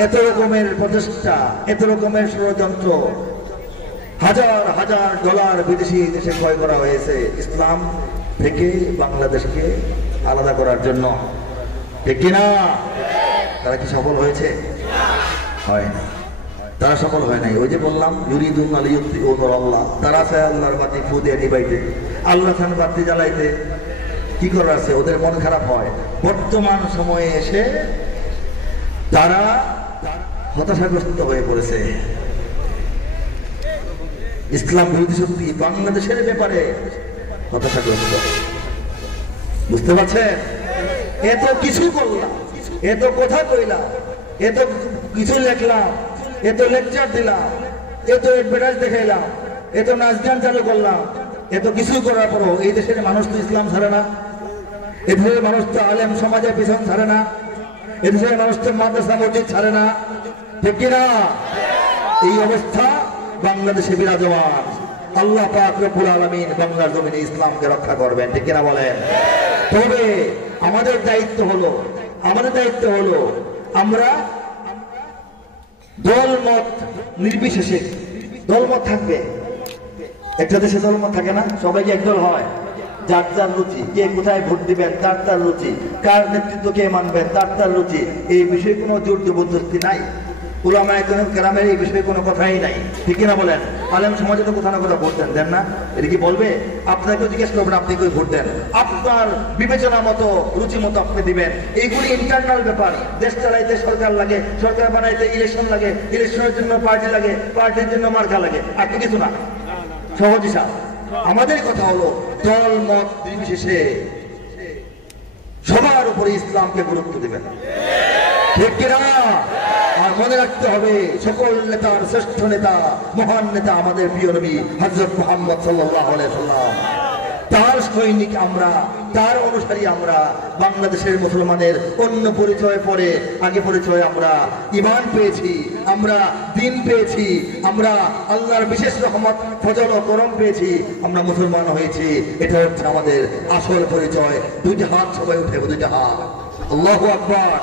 এত রকমের প্রচেষ্টা, এত রকমের ষড়যন্ত্র হাজার হাজার ডলার বিদেশি দেশে ক্রয় করা হয়েছে ইসলাম থেকে বাংলাদেশকে আলাদা করার জন্য, ঠিক কিনা? তারা কি সফল হয়েছে? হয় না, তারা সফল হয় নাই। ওই যে বললাম ইউরিদুনা লিইউতিউ নূরাল্লাহ, তারা চায় আল্লাহর বাতি ফু দিয়ে নিবাইতে, আল্লাহ চান বাতি জ্বালাইতে। কি করার আছে? ওদের মন খারাপ হয়। বর্তমান সময়ে এসে তারা হতাশাগ্রস্ত হয়ে পড়েছে। ইসলাম বিরোধী শক্তি বাংলাদেশের ব্যাপারে হতাশাগ্রস্ত। বুঝতে পারছেন? এত কিছু করলাম, এত কথা কইলাম, এত কিছু লিখলাম, এত লেকচার দিলাম, এত অ্যাডভার্টাইজ দেখাইলাম, এত নাচ গান চালু করলাম, এত কিছু করার পরও এই দেশের মানুষ তো ইসলাম ছাড়ে না, এই দেশের মানুষ তো আলেম সমাজের পিছন ছাড়ে না, এই দেশের মানুষ তো মাদ্রাসা মসজিদ ছাড়ে না, ঠিক কিনা? এই অবস্থা বাংলাদেশে বিরাজমান। আল্লাহ পাক রব্বুল আলামিন বাংলার জমিনে ইসলামকে রক্ষা করবেন, ঠিক কিনা বলেন? তবে আমাদের দায়িত্ব হলো আমরা দলমত নির্বিশেষে, দলমত থাকবে, একটা দেশে দলমত থাকে না, সবাইকে একদল হয়, যার যার রুচি, কে কোথায় ভোট দিবেন তার তার রুচি, কার নেতৃত্ব কে মানবেন তার তার রুচি, এই বিষয়ে কোনো জোর জবরদস্তি নাই। উলামায়ে কেরামের এই বিষয়ে কোনো কথাই নাই, ঠিক না বলেন? আলেম সমাজে তো কোথাও না কোথাও ভোট দেন না? এটা কি বলবে? আপনাকেও জিজ্ঞেস করবেন আপনি কই ভোট দেন, আপনার বিবেচনা মতো রুচি মতো আপনি দিবেন। এইগুলি ইন্টারনাল ব্যাপার। দেশ চালাইতে সরকার লাগে, সরকার বানাইতে ইলেকশন লাগে, ইলেকশনের জন্য পার্টি লাগে, পার্টির জন্য মার্কা লাগে, আর তো কিছু না, সহজ হিসাব। আমাদের কথা হলো দল মত নির্বিশেষে সবার উপরে ইসলামকে গুরুত্ব দিবেন, ঠিক কিনা? আর মনে রাখতে হবে সকল নেতার শ্রেষ্ঠ নেতা, মহান নেতা আমাদের প্রিয় নবী হযরত মুহাম্মদ সাল্লাল্লাহু আলাইহি সাল্লাম। তার সৈনিক আমরা, তার অনুসারী আমরা। বাংলাদেশের মুসলমানের অন্য পরিচয় পরে, আগে পরিচয় আমরা ঈমান পেয়েছি, আমরা দ্বীন পেয়েছি, আমরা আল্লাহর বিশেষ রহমত ফজল ও করম পেয়েছি, আমরা মুসলমান হয়েছি। এটা হচ্ছে আমাদের আসল পরিচয়। দুইটা হাত সবাই উঠে, দুইটা হাত, আল্লাহু আকবার।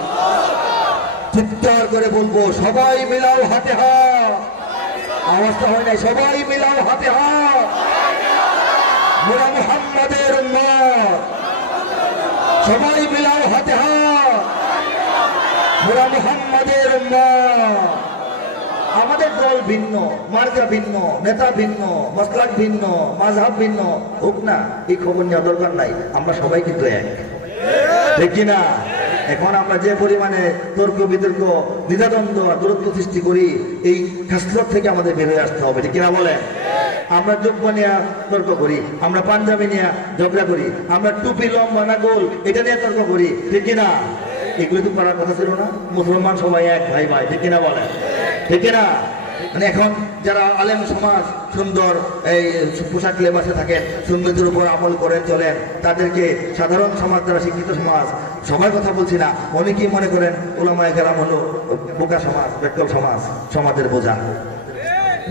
চিৎকার করে বলবো সবাই মিলাও হাতে হাত। আওয়াজটা হয় নাই, সবাই মিলাও হাতে হাত। মোরা মুহাম্মাদের উম্মত, সবাই মিলাও হাতে হাত। মোরা মুহাম্মাদের উম্মত। আমাদের দল ভিন্ন, মার্কা ভিন্ন, নেতা ভিন্ন, মাসলাক ভিন্ন, মাযহাব ভিন্ন হোক না, এই খবর নেওয়া দরকার নাই। আমরা সবাই কিন্তু এক, ঠিক কিনা? এখন আমরা যে পরিমাণে তর্ক বিতর্ক, দ্বিধাদ্বন্দ্ব, দূরত্ব সৃষ্টি করি, এই খাসলত থেকে আমাদের বের হয়ে আসতে হবে, ঠিক কিনা বলেন? আমরা যোগ্য নিয়ে তর্ক করি, আমরা পাঞ্জাবি নিয়ে ঝগড়া করি, আমরা টুপি লম্বা না গোল এটা নিয়ে তর্ক করি, ঠিক কিনা? এগুলো তো করার কথা ছিল না। মুসলমান সবাই এক, ভাই ভাই, ঠিক কিনা বলেন? ঠিক কিনা? মানে এখন যারা আলেম সমাজ সুন্দর এই পোশাক লেবাসে থাকেন, সুন্দরের উপর আমল করেন চলেন, তাদেরকে সাধারণ সমাজ, যারা শিক্ষিত সমাজ, সবার কথা বলছি না, অনেকেই মনে করেন উলামায়ে কেরাম হলো বোকা সমাজ, বেকল সমাজ, সমাজের বোঝা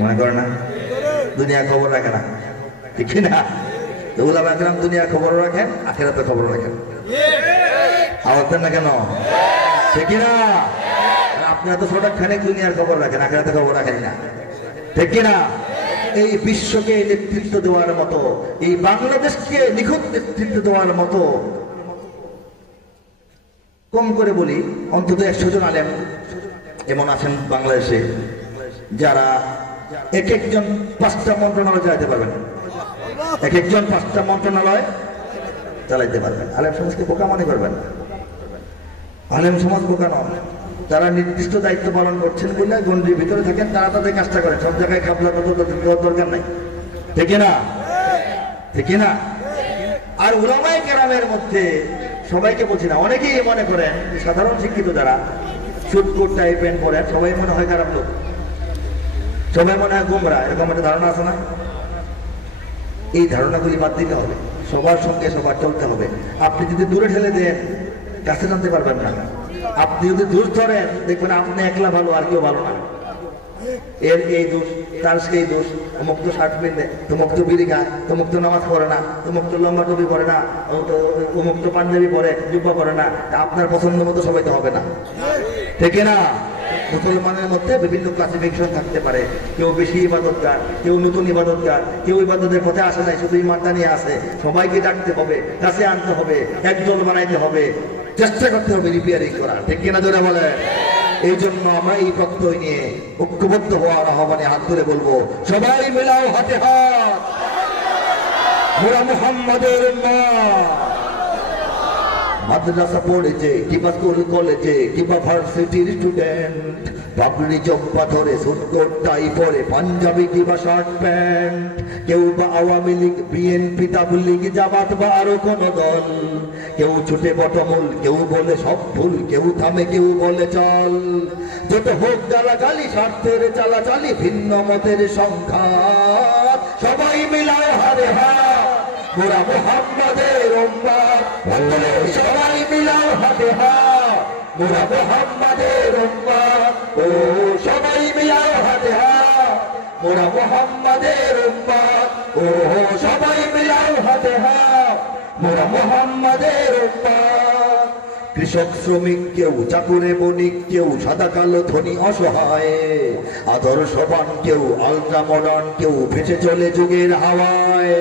মনে করে না, দুনিয়া খবর রাখে না, ঠিক কিনা? উলামায়ে কেরাম দুনিয়া খবর রাখেন, আখিরাতের খবর রাখেন। আওয়াজ দেন না কেন? ঠিক কিনা? আপনারা তো ছোট খানিক দুনিয়ার খবর রাখেন, আখিরাতের খবর রাখেন না, ঠিক কিনা? এই বিশ্বকে নেতৃত্ব দেওয়ার মতো, এই বাংলাদেশকে নিখুঁত নেতৃত্ব দেওয়ার মতো, কম করে বলি অন্তত 100 জন আলেম এমন আছেন বাংলাদেশে, যারা এক একজন 5টা মন্ত্রণালয় চালাতে পারবেন, এক একজন 5টা মন্ত্রণালয় চালাইতে পারবেন। আলেম সমাজকে বোকা মনে করবেন? আলেম সমাজ বোকা নয়। তারা নির্দিষ্ট দায়িত্ব পালন করছেন বলে গণ্ডির ভিতরে থাকেন, তারা তাদের কাজটা করেন। সব জায়গায় খাবলা দরকার নাই, ঠিক না? ঠিক না? আর উলামায়ে কেরামের মধ্যে সবাইকে বলছি না, অনেকেই মনে করেন সাধারণ শিক্ষিত যারা সুটকোট টাইপের পড়েন, সবাই মনে হয় খারাপ লোক, সবাই মনে হয় গোমরা, এরকম একটা ধারণা আছে না? এই ধারণাগুলি বাদ দিতে হবে। সবার সঙ্গে সবার চলতে হবে। আপনি যদি দূরে ঠেলে দেন, কাছে জানতে পারবেন না। আপনি যদি দূর ধরেন, দেখবেন আপনি একলা ভালো, আর কেউ ভালো না। এর এই দোষ, তার সেই দোষ, অমুক তো শার্ট পিনলে, তমুক তো বিড়ি খায়, তমুক তো নামাজ পড়ে না, তমুক তো লম্বা টুপি পড়ে না, অমুক তো পাঞ্জাবি পরে, জুব্বা পরে না। আপনার পছন্দ মতো সবাই তো হবে না, ঠিক না? মুসলমানের মধ্যে বিভিন্ন ক্লাসিফিকেশন থাকতে পারে, কেউ বেশি ইবাদতগার, কেউ নতুন ইবাদতগার, কেউ ইবাদতের পথে আসে নাই, শুধু ইমানটা নিয়ে আসে। সবাইকে ডাকতে হবে, কাছে আনতে হবে, একদল বানাইতে হবে, চেষ্টা করতে হবে রিপেয়ারিং করা, ঠিক কিনা জোরে বলে? এই জন্য আমরা এই প্রত্যয় নিয়ে ঐক্যবদ্ধ হওয়ার আহ্বানে হাত ধরে বলবো, সবাই মিলাও হাতে হাত, মোরা মুহাম্মাদের উম্মাহ। মাদ্রাসা পড়েছে কিংবা স্কুল কলেজে কিংবা ভার্সিটির স্টুডেন্ট, পাগড়ি জব্বা ধরে সুটকোট টাই পরে পাঞ্জাবি কিংবা শার্ট প্যান্ট, কেউ বা আওয়ামী লীগ, বিএনপি, তাবলীগ, জামাত বা আরো কোন দল, কেউ ছুটে বটমূল, কেউ বলে সব ভুল, কেউ থামে, কেউ বলে চল। যত হোক গালাগালি, স্বার্থের চালাচালি, ভিন্ন মতের সংঘাত, সবাই মিলায় হারে হাত, মোরা মুহাম্মাদের উম্মাহ। সবাই মিলাও হাতে হাত, মোরা মুহাম্মাদের উম্মাহ। ও সবাই মিলাও হাতে হাত, মোরা মুহাম্মাদের উম্মাহ। ও সবাই মিলাও হাতে হাত, মোরা মুহাম্মাদের উম্মাহ। কৃষক, শ্রমিক, কেউ চাকুরে বণিক, কেউ সাদা কালো ধনী অসহায়, আদর্শবান কেউ আলট্রা মডার্ন, কেউ ভেসে চলে যুগের হাওয়ায়,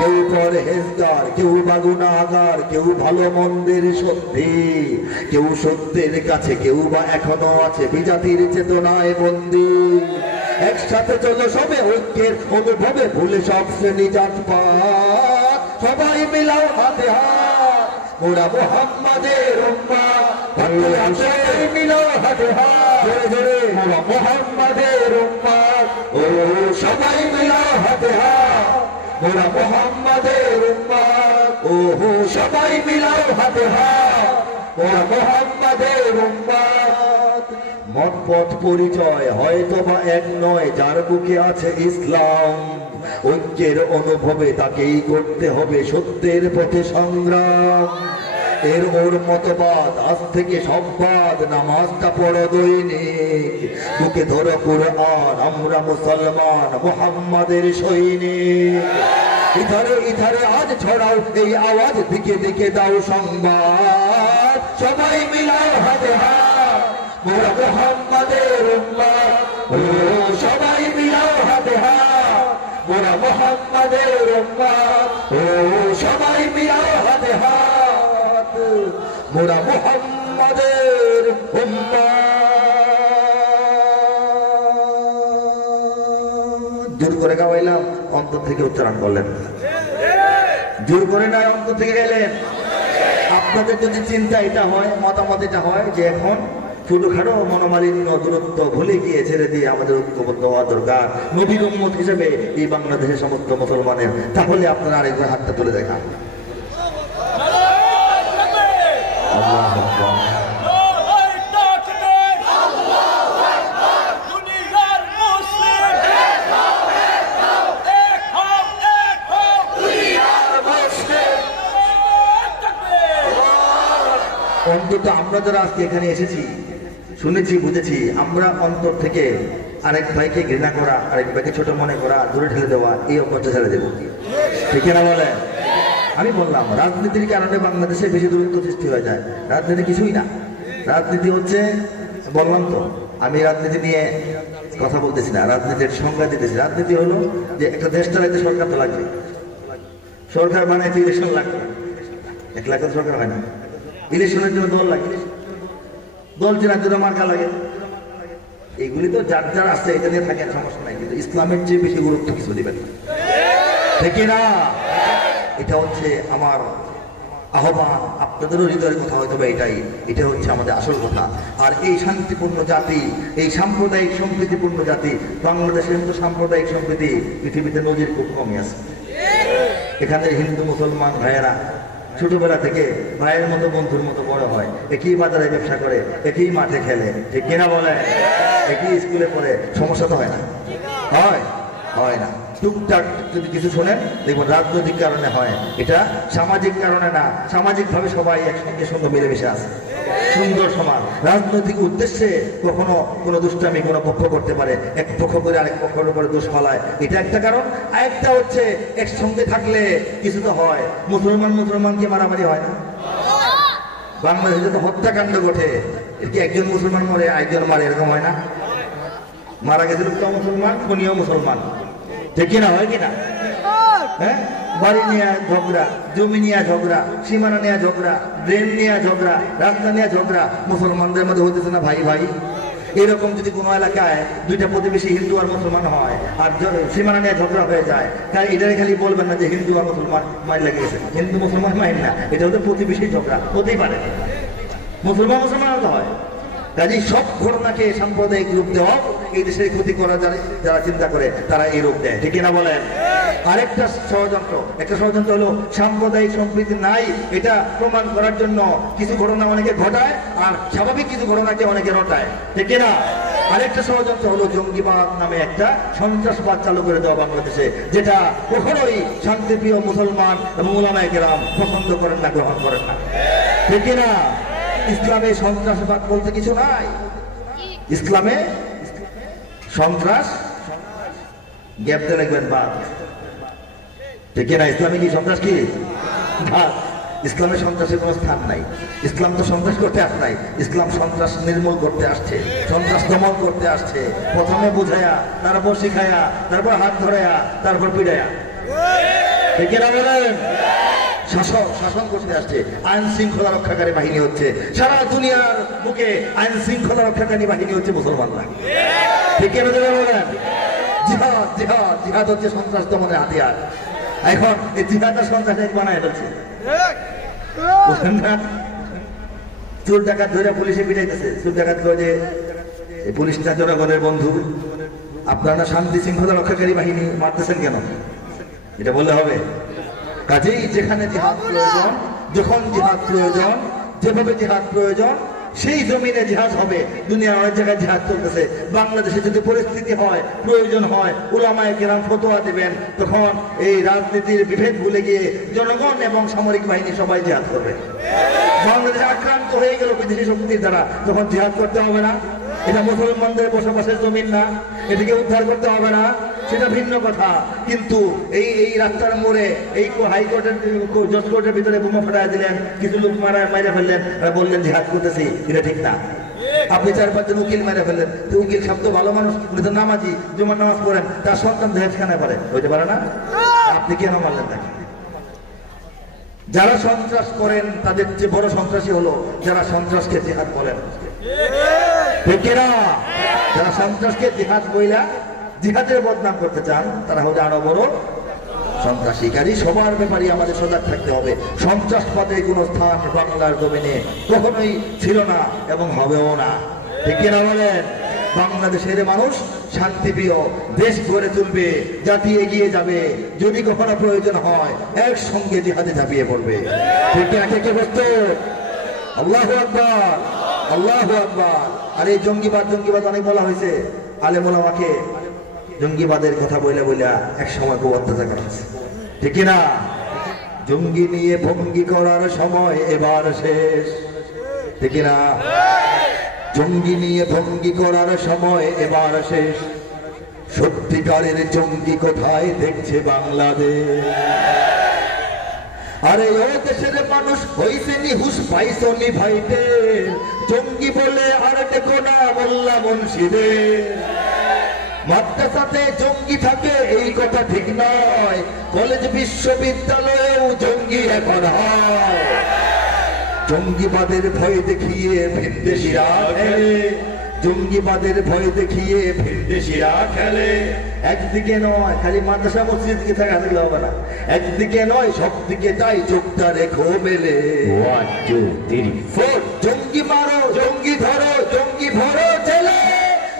কেউ পরহেজগার, কেউ বা গুনাহগার, কেউ ভালো মন্দের সন্ধি, কেউ সত্যের কাছে, কেউ বা এখনো আছে বিজাতির চেতনায় বন্দী। একসাথে চলো সবে ঐক্যের অনুভবে, ভুলে সব শ্রেণী জাতপাত, সবাই মিলাও হাতে হাত, মোরা মুহাম্মাদের উম্মাহ। সবাই মিলাও হাতে হাত, জোরে জোরে, মোরা মুহাম্মাদের উম্মাহ। ও সবাই মিলাও হাতে হাত, মোরা মুহাম্মাদের উম্মাহ। ও সবাই মিলাও হাতে হাত, মোরা মুহাম্মাদের উম্মাহ। মত পথ পরিচয় হয়তো বা এক নয়, যার বুকে আছে ইসলাম, ঐক্যের অনুভবে তাকেই করতে হবে সত্যের পথে সংগ্রাম। এর ওর মতবাদ, আজ থেকে সব বাদ, নামাজটা পড়ো দৈনিক, বুকে ধরো কুরআন, আমরা মুসলমান, মুহাম্মাদের সৈনিক। ইধারে ইধারে আজ ছড়াও এই আওয়াজ, দিকে দিকে দাও সংবাদ, সবাই মিলাও হাতে হাত, মোরা মুহাম্মাদের উম্মাহ। ও সবাই মিলাও হাতে হাত, মোরা মুহাম্মাদের উম্মাহ। ও সবাই মিলাও হাতে হাত, মোরা মুহাম্মাদের উম্মাহ। জোর করে গাওয়াইলাম, অন্তর থেকে উচ্চারণ করলেন, জোর করে না অন্তর থেকে গেলেন। আপনাদের যদি চিন্তা এটা হয়, মতামত এটা হয় যে এখন ছোটখাটো মনোমালিন্য, দূরত্ব ভুলে গিয়ে ছেড়ে দিয়ে আমাদের ঐক্যবদ্ধ হওয়া দরকার নবীর উম্মত হিসেবে এই বাংলাদেশের সমস্ত মুসলমানের, তাহলে আপনারা আরেকবার হাতটা তুলে দেখান। আল্লাহু আকবার। অন্তত আমরা যারা আজকে এখানে এসেছি, শুনেছি, বুঝেছি, আমরা অন্তর থেকে আরেক ভাইকে ঘৃণা করা, আরেক ভাইকে ছোট মনে করা, দূরে ঠেলে দেওয়া, এই অভ্যাসটা ছেড়ে দেবো, ঠিক না বলে? আমি বললাম রাজনীতির কারণে বাংলাদেশে বেশি দূরত্ব সৃষ্টি হয়ে যায়। রাজনীতি কিছুই না, রাজনীতি হচ্ছে, বললাম তো, আমি রাজনীতি নিয়ে কথা বলতেছি না, রাজনীতির সংজ্ঞা দিতেছি। রাজনীতি হলো যে একটা দেশ চালাইতে সরকার তো লাগবে, সরকার বানাইতে ইলেকশন লাগবে, একলা করে সরকার হয় না, ইলেকশনের জন্য দল লাগে, দল চেনার জন্য মার্কা লাগে। এগুলি তো যার যার আসছে, এটা নিয়ে থাকে, সমস্যা নাই, কিন্তু ইসলামের চেয়ে বেশি গুরুত্ব কিছু দিবেন, ঠিক না? এটা হচ্ছে আমার আহ্বান, আপনাদেরও হৃদয়ের কথা হয়তো এটাই, এটা হচ্ছে আমাদের আসল কথা। আর এই শান্তিপূর্ণ জাতি, এই সাম্প্রদায়িক সম্প্রীতিপূর্ণ জাতি, বাংলাদেশের মতো সাম্প্রদায়িক সম্প্রীতি পৃথিবীতে নজির খুব কমই আছে। এখানে হিন্দু মুসলমান ভাইয়েরা ছোটবেলা থেকে ভাইয়ের মতো, বন্ধুর মতো বড় হয়, একই বাজারে ব্যবসা করে, একই মাঠে খেলে, ঠিক কিনা বলে? একই স্কুলে পড়ে, সমস্যা তো হয় না? হয়? হয় না। টুকটাক যদি কিছু শোনেন দেখবেন রাজনৈতিক কারণে হয়, এটা সামাজিক কারণে না। সামাজিক ভাবে সবাই একসঙ্গে সুন্দর মিলেমিশে আছে, সুন্দর সমাজ। রাজনৈতিক উদ্দেশ্যে কখনো কোনো দুষ্টামি কোনো পক্ষ করতে পারে, এক পক্ষ করে আরেক পক্ষের উপরে দোষ ফলায়, এটা একটা কারণ। আরেকটা হচ্ছে একসঙ্গে থাকলে কিছু তো হয়, মুসলমানকে মারামারি হয় না? বাংলাদেশে যত হত্যাকাণ্ড ঘটে এর কি একজন মুসলমান মরে একজন মারে, এরকম হয় না? মারা গেছে লোকটা মুসলমান, খুনিও মুসলমান, ঠিক কিনা? হয় কিনা? হ্যাঁ, বাড়ি নিয়ে ঝগড়া, জমি নিয়ে ঝগড়া, সীমানা নিয়ে ঝগড়া, ড্রেন নিয়ে ঝগড়া, রাস্তা নিয়ে ঝগড়া, মুসলমানদের মধ্যে হইতেছে না ভাই ভাই? এরকম যদি কোনো এলাকায় দুইটা প্রতিবেশী হিন্দু আর মুসলমান হয় আর সীমানা নিয়ে ঝগড়া হয়ে যায়, তাই এটাই খালি বলবেন না যে হিন্দু আর মুসলমান মার লেগেছে, হিন্দু মুসলমান মাইন না, এটা হচ্ছে প্রতিবেশী ঝগড়া, হতেই পারে। মুসলমান তো হয়। কাজে সব ঘটনাকে সাম্প্রদায়িক রূপ দেওয়া এই দেশের ক্ষতি করা যারা চিন্তা করে তারা এই রূপ দেয়, ঠিক কিনা বলেন? আরেকটা ষড়যন্ত্র হলো সাম্প্রদায়িক সম্প্রীতি নাই এটা প্রমাণ করার জন্য কিছু ঘটনা অনেকে ঘটায় আর স্বাভাবিক কিছু ঘটনাকে অনেকে রটায়, ঠিক কিনা? আরেকটা ষড়যন্ত্র হলো জঙ্গিবাদ নামে একটা সন্ত্রাসবাদ চালু করে দেওয়া বাংলাদেশে, যেটা কখনোই শান্তিপ্রিয় মুসলমান এবং উলামায়ে কেরাম পছন্দ করেন না, গ্রহণ করেন না, ঠিক কিনা? ইসলামে সন্ত্রাসবাদ বলতে কিছু নাই। ইসলামে সন্ত্রাস গ্যাপ দিয়ে লিখবেন বাদ, ঠিক কিনা? ইসলামে কি সন্ত্রাস কি? ইসলামে সন্ত্রাসের কোনো স্থান নাই। ইসলাম তো সন্ত্রাস করতে আসে নাই, ইসলাম সন্ত্রাস নির্মূল করতে আসছে, সন্ত্রাস দমন করতে আসছে। প্রথমে বুঝায়া, তারপর শিখায়া, তারপর হাত ধরায়া, তারপর পিড়ায়া, ঠিক কিনা বলেন? শাসন করতে আসছে। আইন শৃঙ্খলা রক্ষাকারী বাহিনী হচ্ছে সারা দুনিয়ার বুকে, আইন শৃঙ্খলা রক্ষাকারী বাহিনী হচ্ছে মুসলমানরা, ঠিক কিনা বলেন? জিহাদ হচ্ছে সন্ত্রাস দমনের হাতিয়ার। এখন এই জিহাদ আর সন্ত্রাস বানায় ফেলছে, চোর ডাকাত ধরে পুলিশে পিটাইতেছে। চোর ডাকাত যে পুলিশটা জনগণের বন্ধু, আপনারা শান্তি শৃঙ্খলা রক্ষাকারী বাহিনী মারতেছেন কেন? এটা বললে হবে? কাজেই যেখানে জিহাদ প্রয়োজন, যখন জিহাদ প্রয়োজন, যেভাবে জিহাদ প্রয়োজন, সেই জমিনে জিহাদ হবে। দুনিয়ার অনেক জায়গায় জিহাদ চলতেছে। বাংলাদেশে যদি পরিস্থিতি হয়, প্রয়োজন হয়, উলামায়ে কেরাম ফতোয়া দিবেন, তখন এই রাজনীতির বিভেদ ভুলে গিয়ে জনগণ এবং সামরিক বাহিনী সবাই জিহাদ করবে। বাংলাদেশ আক্রান্ত হয়ে গেল বিদেশি শক্তির দ্বারা, তখন জিহাদ করতে হবে না? এটা মুসলমানদের বসবাসের জমিন না, এটাকে উদ্ধার করতে হবে না? সেটা ভিন্ন কথা। কিন্তু এই রাস্তার মোড়ে এই হাইকোর্টের জজ কোর্টের ভিতরে বোমা ফাটাই দিলেন, কিছু লোক মারা ফেললেন, বললেন জিহাদ করতেছি, এটা ঠিক না। আপনি 4-5 জন উকিল মেরে ফেললেন, তো উকিল সব তো ভালো মানুষ, উনি তো নামাজি, জুমার নামাজ পড়েন, তার সন্তান দেহখানে পারে, হইতে পারে না? আপনি কেন মারলেন তাকে? যারা সন্ত্রাস করেন তাদের যে বড় সন্ত্রাসী হলো যারা সন্ত্রাসকে জিহাদ বলেন, ঠিক না? যারা সন্ত্রাসকে জিহাদ বইলা জিহাদের বদনাম করতে চান, তারা হচ্ছে আরো বড় সন্ত্রাসীকারী। সবার ব্যাপারে আমাদের সজাগ থাকতে হবে। সন্ত্রাসবাদের কোনো স্থান বাংলার জমিনে কখনোই ছিল না এবং হবেও না, ঠিক কিনা বলেন? বাংলাদেশের মানুষ শান্তিপ্রিয়, দেশ গড়ে তুলবে, জাতি এগিয়ে যাবে। যদি কখনো প্রয়োজন হয় একসঙ্গে জিহাদে ঝাঁপিয়ে পড়বে, ঠিক কিনা? কে প্রস্তুত? আল্লাহু আকবার, আল্লাহু আকবার। আর এই জঙ্গিবাদ অনেক বলা হয়েছে। আলেম ওলামাকে জঙ্গিবাদের কথা বইলা এক সময় খুব অত্যাচার করা হয়েছে, ঠিক কিনা? জঙ্গি নিয়ে ভঙ্গি করার সময় এবার শেষ, ঠিক কিনা? জঙ্গি নিয়ে ভঙ্গি করার সময় এবার শেষ। সত্যিকারের জঙ্গি কোথায় দেখছে বাংলাদেশ? আরে ও দেশের মানুষ হইছে নিহুস, পাইছো নি ভাইতে, জঙ্গি বলে আর দেখো না মোল্লা মুন্সিদের। মাদ্রাসাতে জঙ্গি থাকে এই কথা ঠিক নয়, কলেজ বিশ্ববিদ্যালয়েও জঙ্গি এখন হয়। জঙ্গিবাদের ভয় দেখিয়ে ভিনদেশিরা খেলে, জঙ্গিবাদের ভয় দেখিয়ে ভিনদেশিরা খেলে। একদিকে নয় খালি মাদ্রাসা মসজিদ দিকে থাকা থাকলে হবে না, একদিকে নয় সব দিকে তাই চোখটা রেখো মেলে। 1 2 3 4 জঙ্গি মারো, জঙ্গি ধরো, জঙ্গি ভরো ছেলে,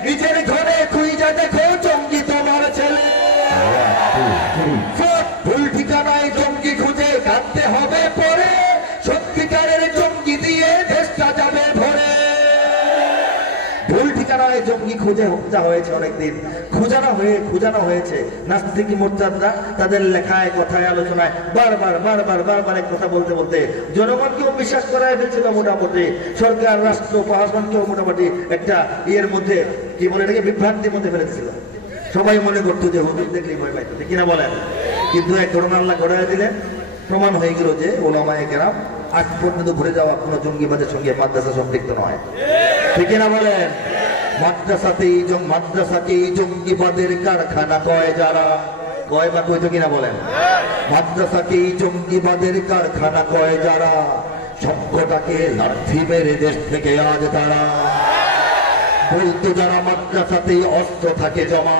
নিজের ঘরে খুঁজে দেখো জঙ্গি তোমার ছেলে। 1 2 3 ভুল ঠিকানায় জঙ্গি খুঁজে কাটতে হবে পরে, সত্যিকারের জঙ্গি দিয়ে দেশটা যাবে ভরে। ভুল ঠিকানায় জঙ্গি খোঁজা হয়েছে, অনেকদিন খুঁজানো হয়েছে। নাস্তিক মোর্চাদরা তাদের লেখায়, কথায়, আলোচনায় বারবার এক কথা বলতে জনগণকেও বিশ্বাস করায় ফেলছিল। মোটামুটি সরকার, রাষ্ট্র, প্রশাসনকেও মোটামুটি একটা ইয়ের মধ্যে, কি বলে এটাকে, বিভ্রান্তির মধ্যে ফেলেছিল। সবাই মনে করতো যে হুজুর দেখলেই ভয় পাইতো, কিনা বলেন? কিন্তু এক ঘটনা আল্লাহ ঘটায় দিলেন, প্রমাণ হয়ে গেল যে ওলামায়ে কেরাম আজ পর্যন্ত ঘুরে যাওয়া কোনো জঙ্গিবাদের সঙ্গে মাদ্রাসা সম্পৃক্ত নয়। ঠিক না বলেন? মাদ্রাসাতেই জঙ্গিবাদের কারখানা কয় যারা, কয় বা কইতো কিনা বলেন? মাদ্রাসাকেই জঙ্গিবাদের কারখানা কয় যারা, সভ্যতাকে লাঠি মেরে দেশ থেকে আজ তারা বলতো যারা মাদ্রাসাতেই অস্ত্র থাকে জমা,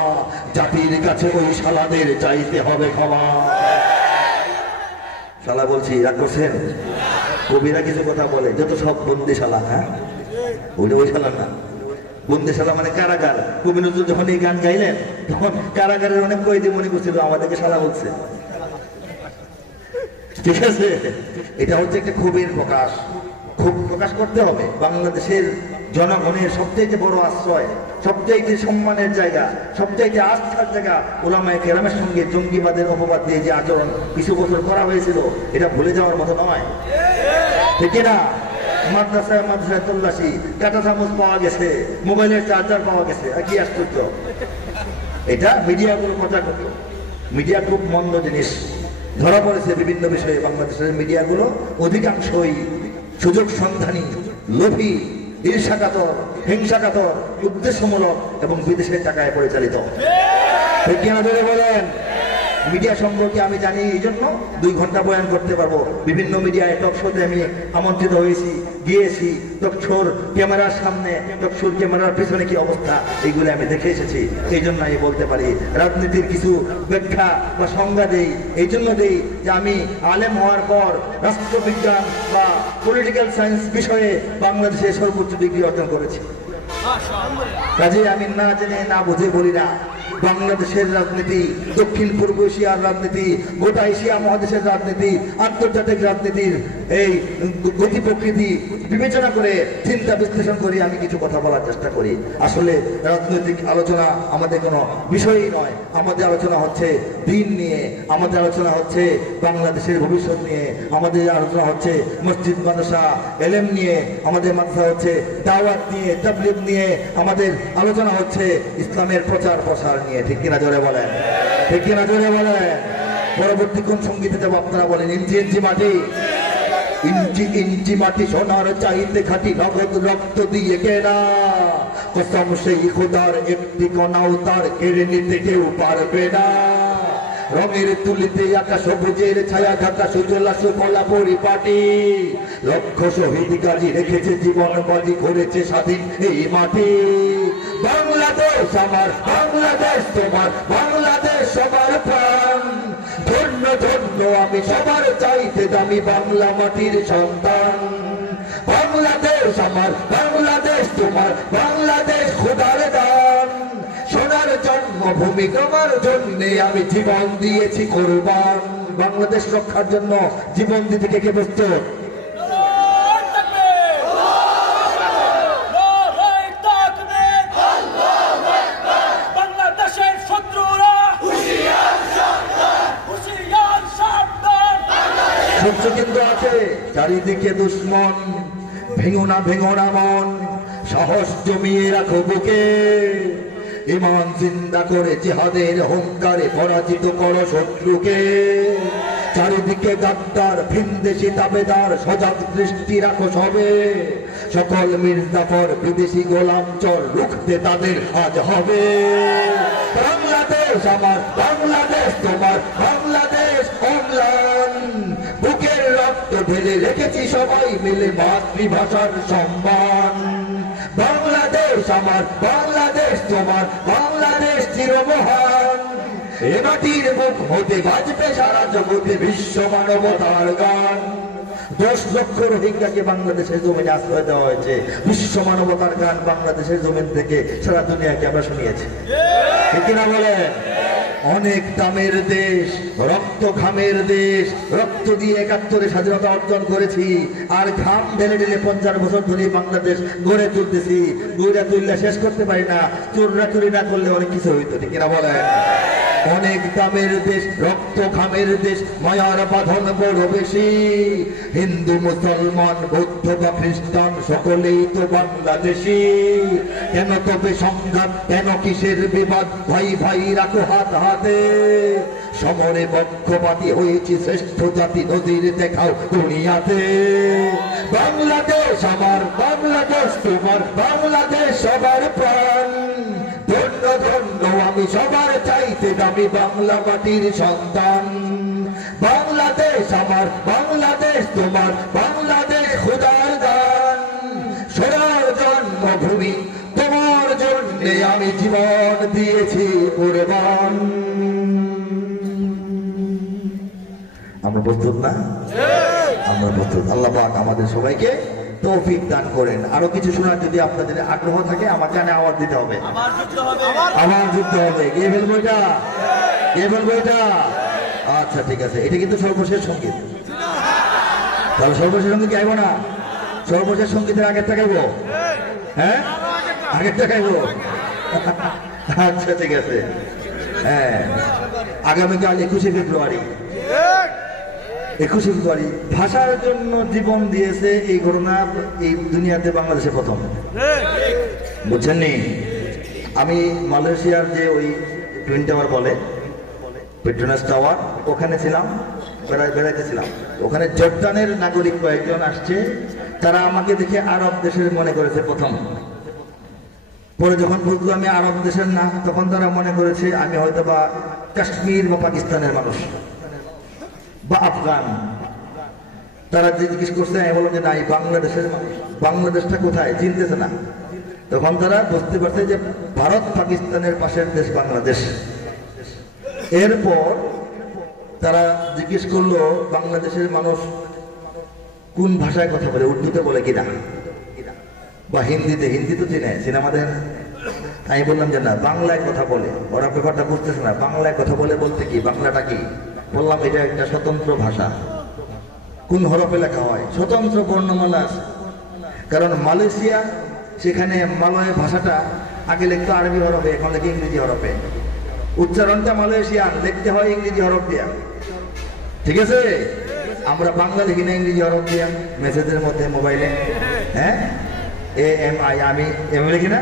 জাতির কাছে ওই শালাদের চাইতে হবে ক্ষমা। শালা বলছি রাগ করছেন? কবিরা কিছু কথা বলে যত সব বন্দিশালা, হ্যাঁ ওইটা ওই শালা না। বন্দিশালা মানে কারাগার। কবি নজরুল যখন এই গান গাইলেন তখন কারাগারের অনেক কয়েদি মনে করছিল আমাদেরকে শালা বলছে। ঠিক আছে, এটা হচ্ছে একটা ক্ষোভের প্রকাশ। ক্ষোভ প্রকাশ করতে হবে। বাংলাদেশের জনগণের সবচেয়ে বড় আশ্রয়, সবচেয়ে সম্মানের জায়গা, সবচেয়ে আস্থার জায়গা উলামায়ে কেরামের সঙ্গে জঙ্গিবাদের অপবাদ দিয়ে যে আচরণ কিছু বছর করা হয়েছিল, এটা ভুলে যাওয়ার মতো নয়। ঠিক না? মাদ্রাসায় তল্লাশি, কাঁটা চামচ পাওয়া গেছে, মোবাইলের চার্জার পাওয়া গেছে, আর কি আশ্চর্য! এটা মিডিয়াগুলো প্রচার করত। মিডিয়া খুব মন্দ জিনিস, ধরা পড়েছে বিভিন্ন বিষয়ে। বাংলাদেশের মিডিয়াগুলো অধিকাংশই সুযোগ সন্ধানী, লোভী, ঈর্ষাকাতর, হিংসাকাতর, উদ্দেশ্যমূলক এবং বিদেশের টাকায় পরিচালিত। ঠিক কিনা জোরে বলেন? মিডিয়া সম্পর্কে আমি জানি, এই জন্য 2 ঘন্টা বয়ান করতে পারবো। বিভিন্ন মিডিয়ায় টক শোতে আমি আমন্ত্রিত হয়েছি, গিয়েছি। টক শোর ক্যামেরার সামনে, টক শোর ক্যামেরার পিছনে কি অবস্থা, এইগুলো আমি দেখে এসেছি। এই জন্য আমি বলতে পারি। রাজনীতির কিছু ব্যাখ্যা বা সংজ্ঞা দেই, এই জন্য দেই যে আমি আলেম হওয়ার পর রাষ্ট্রবিজ্ঞান বা পলিটিক্যাল সায়েন্স বিষয়ে বাংলাদেশে সর্বোচ্চ ডিগ্রি অর্জন করেছি। কাজে আমি না জেনে না বুঝে বলি না। বাংলাদেশের রাজনীতি, দক্ষিণ পূর্ব এশিয়ার রাজনীতি, গোটা এশিয়া মহাদেশের রাজনীতি, আন্তর্জাতিক রাজনীতির এই গতি প্রকৃতি বিবেচনা করে চিন্তা বিশ্লেষণ করে আমি কিছু কথা বলার চেষ্টা করি। আসলে রাজনৈতিক আলোচনা আমাদের কোনো বিষয়ই নয়। আমাদের আলোচনা হচ্ছে দিন নিয়ে, আমাদের আলোচনা হচ্ছে বাংলাদেশের ভবিষ্যৎ নিয়ে, আমাদের আলোচনা হচ্ছে মসজিদ মাদ্রাসা এলেম নিয়ে, আমাদের মাদ্রাসা হচ্ছে দাওয়াত নিয়ে, তাবলীগ নিয়ে, আমাদের আলোচনা হচ্ছে ইসলামের প্রচার প্রসার নিয়ে। ঠিক কিনা জোরে বলেন? ঠিক কিনা জোরে বলেন? পরবর্তী কোন সঙ্গীতে যাবো আপনারা বলেন? ইঞ্চি ইঞ্চি মাটি, ইঞ্চি ইঞ্চি মাটি সোনার চাইতে খাঁটি, নগদ রক্ত দিয়ে কেনা, কসম সেই খোদার একটি কণাও তার কেড়ে নিতে কেউ পারবে না। রঙের তুলিতে আঁকা সবুজের ছায়া ঢাকা সুজলা সুফলা পরিপাটি, লক্ষ শহীদ গাজী রেখেছে জীবন বাজি, করেছে স্বাধীন এই মাটি। বাংলাদেশ আমার, বাংলাদেশ তোমার, বাংলাদেশ সবার প্রাণ। ধন্য ধন্য আমি সবার চাইতে দামি বাংলা মাটির সন্তান। বাংলাদেশ আমার, বাংলাদেশ তোমার, বাংলাদেশ খোদার দান। সোনার জন্মভূমি তোমার জন্যে আমি জীবন দিয়েছি কোরবান। বাংলাদেশ রক্ষার জন্য জীবন দিতে কে কে প্রস্তুত? শত্রু কিন্তু আছে চারিদিকে দুশ্মন, ভেঙো না মন, সাহস জমিয়ে রাখো বুকে। ইমান জিন্দা করে জিহাদের হুঙ্কারে পরাজিত করো শত্রুকে। চারিদিকে গাদ্দার ভিনদেশি দাবেদার, সজাগ দৃষ্টি রাখো সবে। সকল মির্জাফর বিদেশি গোলাম চর, রুখতে তাদের আজ হবে। বাংলাদেশ আমার, বাংলাদেশ তোমার, বাংলাদেশ অম্লান। বুকের রক্ত ঢেলে রেখেছি সবাই মিলে মাতৃভাষার সম্মান। বাংলাদেশ আমার, বাংলাদেশ তোমার, বাংলাদেশ চিরমহান। এ মাটির মুখ হতে বাজবে সারা জগতে বিশ্ব মানবতার গান। 10 লক্ষ রোহিঙ্গাকে বাংলাদেশের জমিনে আশ্রয় দেওয়া হয়েছে। বিশ্ব মানবতার গান বাংলাদেশের জমিন থেকে সারা দুনিয়াকে আমরা শুনিয়েছি। ঠিক কিনা বলে? অনেক দামের দেশ, রক্ত ঘামের দেশ, রক্ত দিয়ে 71-এ স্বাধীনতা অর্জন করেছি, আর ঘাম ঢেলে ঢেলে 50 বছর ধরে বাংলাদেশ গড়ে তুলতেছি। গড়ে তুললে শেষ করতে পারি না। চোররা চুরি না করলে অনেক কিছু হইতো। ঠিক কিনা বলেন? অনেক দামের দেশ, রক্ত ঘামের দেশ, মায়ার বাঁধন বড় বেশি। হিন্দু মুসলমান বৌদ্ধ বা খ্রিস্টান সকলেই তো বাংলাদেশি। কেন তবে সংঘাত, কেন কিসের বিবাদ? ভাই ভাই রাখো হাত হাতে। সমরে পক্ষপাতী হয়েছি শ্রেষ্ঠ জাতি, নদীর দেখাও দুনিয়াতে। বাংলাদেশ আমার, বাংলাদেশ তোমার, বাংলাদেশ সবার প্রাণ। ধন্য ধন্য আমি সবার চাইতে দামি বাংলা মাটির সন্তান। বাংলাদেশ আমার, বাংলাদেশ তোমার, বাংলাদেশ খোদার দান। সোনার জন্মভূমি তোমার জন্যে আমি জীবন দিয়েছি কুরবান। আমরা প্রস্তুত না? আমরা প্রস্তুত। আল্লাহ পাক আমাদের সবাইকে তৌফিক দান করেন। আরো কিছু শোনার যদি আপনাদের আগ্রহ থাকে আমার কানে আওয়াজ দিতে হবে। আমার যুদ্ধ হবে। কে বলবো এটা? কে বলবো এটা? আচ্ছা ঠিক আছে, এটা কিন্তু সর্বশেষ সঙ্গীত। তাহলে সর্বশেষ সঙ্গীত গাইবো না? সর্বশেষ সঙ্গীতের আগেরটা গাইবো? হ্যাঁ, আগেরটা গাইবো। আচ্ছা ঠিক আছে। হ্যাঁ, আগামীকাল 21শে ফেব্রুয়ারি। 21শে ফেব্রুয়ারি ভাষার জন্য জীবন দিয়েছে এই ঘটনা এই দুনিয়াতে বাংলাদেশে প্রথম। বুঝছেন নি? আমি মালয়েশিয়ার যে ওই টুইন টাওয়ার বলে, পেট্রোনাস টাওয়ার, ওখানে ছিলাম, বেড়াইতেছিলাম। ওখানে জর্ডানের নাগরিক কয়েকজন আসছে, তারা আমাকে দেখে আরব দেশের মনে করেছে প্রথম। পরে যখন বুঝলো আমি আরব দেশের না, তখন তারা মনে করেছে আমি হয়তো বা কাশ্মীর বা পাকিস্তানের মানুষ বা আফগান। তারা জিজ্ঞেস করছে, আমি বললাম যে না, বাংলাদেশের মানুষ। বাংলাদেশটা কোথায় চিনতেছে না। তখন তারা বুঝতে পারছে যে ভারত পাকিস্তানের পাশের দেশ বাংলাদেশ। এরপর তারা জিজ্ঞেস করলো বাংলাদেশের মানুষ কোন ভাষায় কথা বলে, উর্দুতে বলে কিনা বা হিন্দিতে। হিন্দি তো চিনে, সিনেমা দেখেন। আমি বললাম যে না, বাংলায় কথা বলে। ওরা ব্যাপারটা বুঝতেছে না, বাংলায় কথা বলে বলতে কি, বাংলাটা কি। বললাম এটা একটা স্বতন্ত্র ভাষা। কোন হরফে লেখা হয়? স্বতন্ত্র বর্ণমালা আছে। কারণ মালয়েশিয়া, সেখানে মালয় ভাষাটা আগে লিখতো আরবি হরফে, এখন লেখে ইংরেজি হরফে। উচ্চারণটা মালয়েশিয়ান, লিখতে হয় ইংরেজি হরফ দিয়া। ঠিক আছে? আমরা বাংলা লিখি না ইংরেজি হরফ দিয়া মেসেজের মধ্যে, মোবাইলে। হ্যাঁ, AMI, আমি এম লিখি না।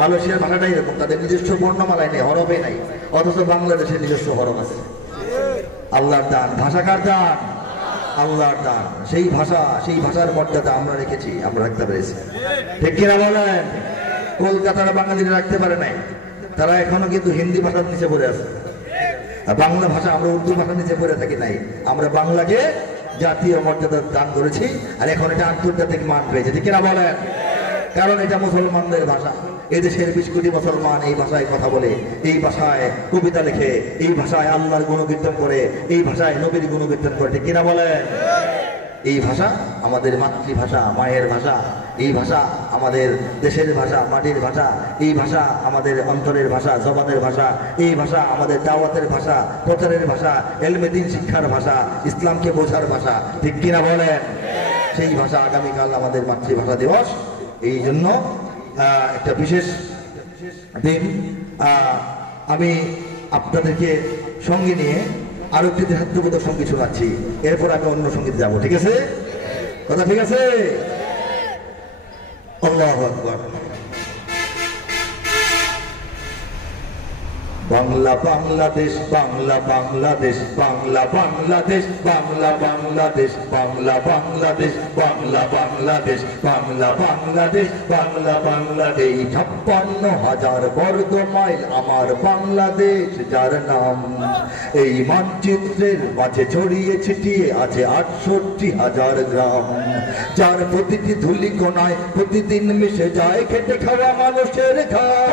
মালয়েশিয়ার ভাষাটাই এরকম, তাদের নিজস্ব বর্ণমালায় নেই, হরফে নাই। অথচ বাংলাদেশের নিজস্ব হরফ আছে। আল্লাহর দান। ভাষা কার দান? আল্লাহর দান। সেই ভাষা, সেই ভাষার মর্যাদা আমরা রেখেছি, আমরা রাখতে পেরেছি। ঠিক কিনা বলেন? কলকাতার বাঙালিরা রাখতে পারে নাই, তারা এখনো কিন্তু হিন্দি ভাষার নিচে পড়ে আছে। আর বাংলা ভাষা, আমরা উর্দু ভাষার নিচে পড়ে থাকি নাই। আমরা বাংলাকে জাতীয় মর্যাদা দান করেছি, আর এখন এটা আন্তর্জাতিক মান পেয়েছে। ঠিক কিনা বলেন? কারণ এটা মুসলমানদের ভাষা। এদেশের 20 কোটি মুসলমান এই ভাষায় কথা বলে, এই ভাষায় কবিতা লেখে, এই ভাষায় আল্লাহর গুণকীর্তন করে, এই ভাষায় নবীর গুণকীর্তন করে। ঠিক কিনা বলেন? এই ভাষা আমাদের মাতৃভাষা, মায়ের ভাষা। এই ভাষা আমাদের দেশের ভাষা, মাটির ভাষা। এই ভাষা আমাদের অন্তরের ভাষা, জবানের ভাষা। এই ভাষা আমাদের দাওয়াতের ভাষা, প্রচারের ভাষা, ইলমে দ্বীন শিক্ষার ভাষা, ইসলামকে বোঝার ভাষা। ঠিক কিনা বলেন? সেই ভাষা আগামীকাল আমাদের মাতৃভাষা দিবস। এই জন্য একটা বিশেষ দিন। আমি আপনাদেরকে সঙ্গে নিয়ে আরো একটি দেশাত্মবোধক সঙ্গীত শোনাচ্ছি, এরপর আমি অন্য সঙ্গীতে যাবো। ঠিক আছে? কথা ঠিক আছে? আল্লাহু আকবার। বাংলা বাংলাদেশ, বাংলা বাংলাদেশ, বাংলা বাংলাদেশ, বাংলা বাংলাদেশ, বাংলা বাংলাদেশ, বাংলা বাংলাদেশ, বাংলা বাংলাদেশ, বাংলা বাংলাদেশ। 56,000 বর্গ মাইল আমার বাংলাদেশ যার নাম। এই মানচিত্রের মাঝে ছড়িয়ে ছিটিয়ে আছে 68,000 গ্রাম, যার প্রতিটি ধূলিকণায় প্রতিদিন মিশে যায় খেটে খাওয়া মানুষের ঘাম।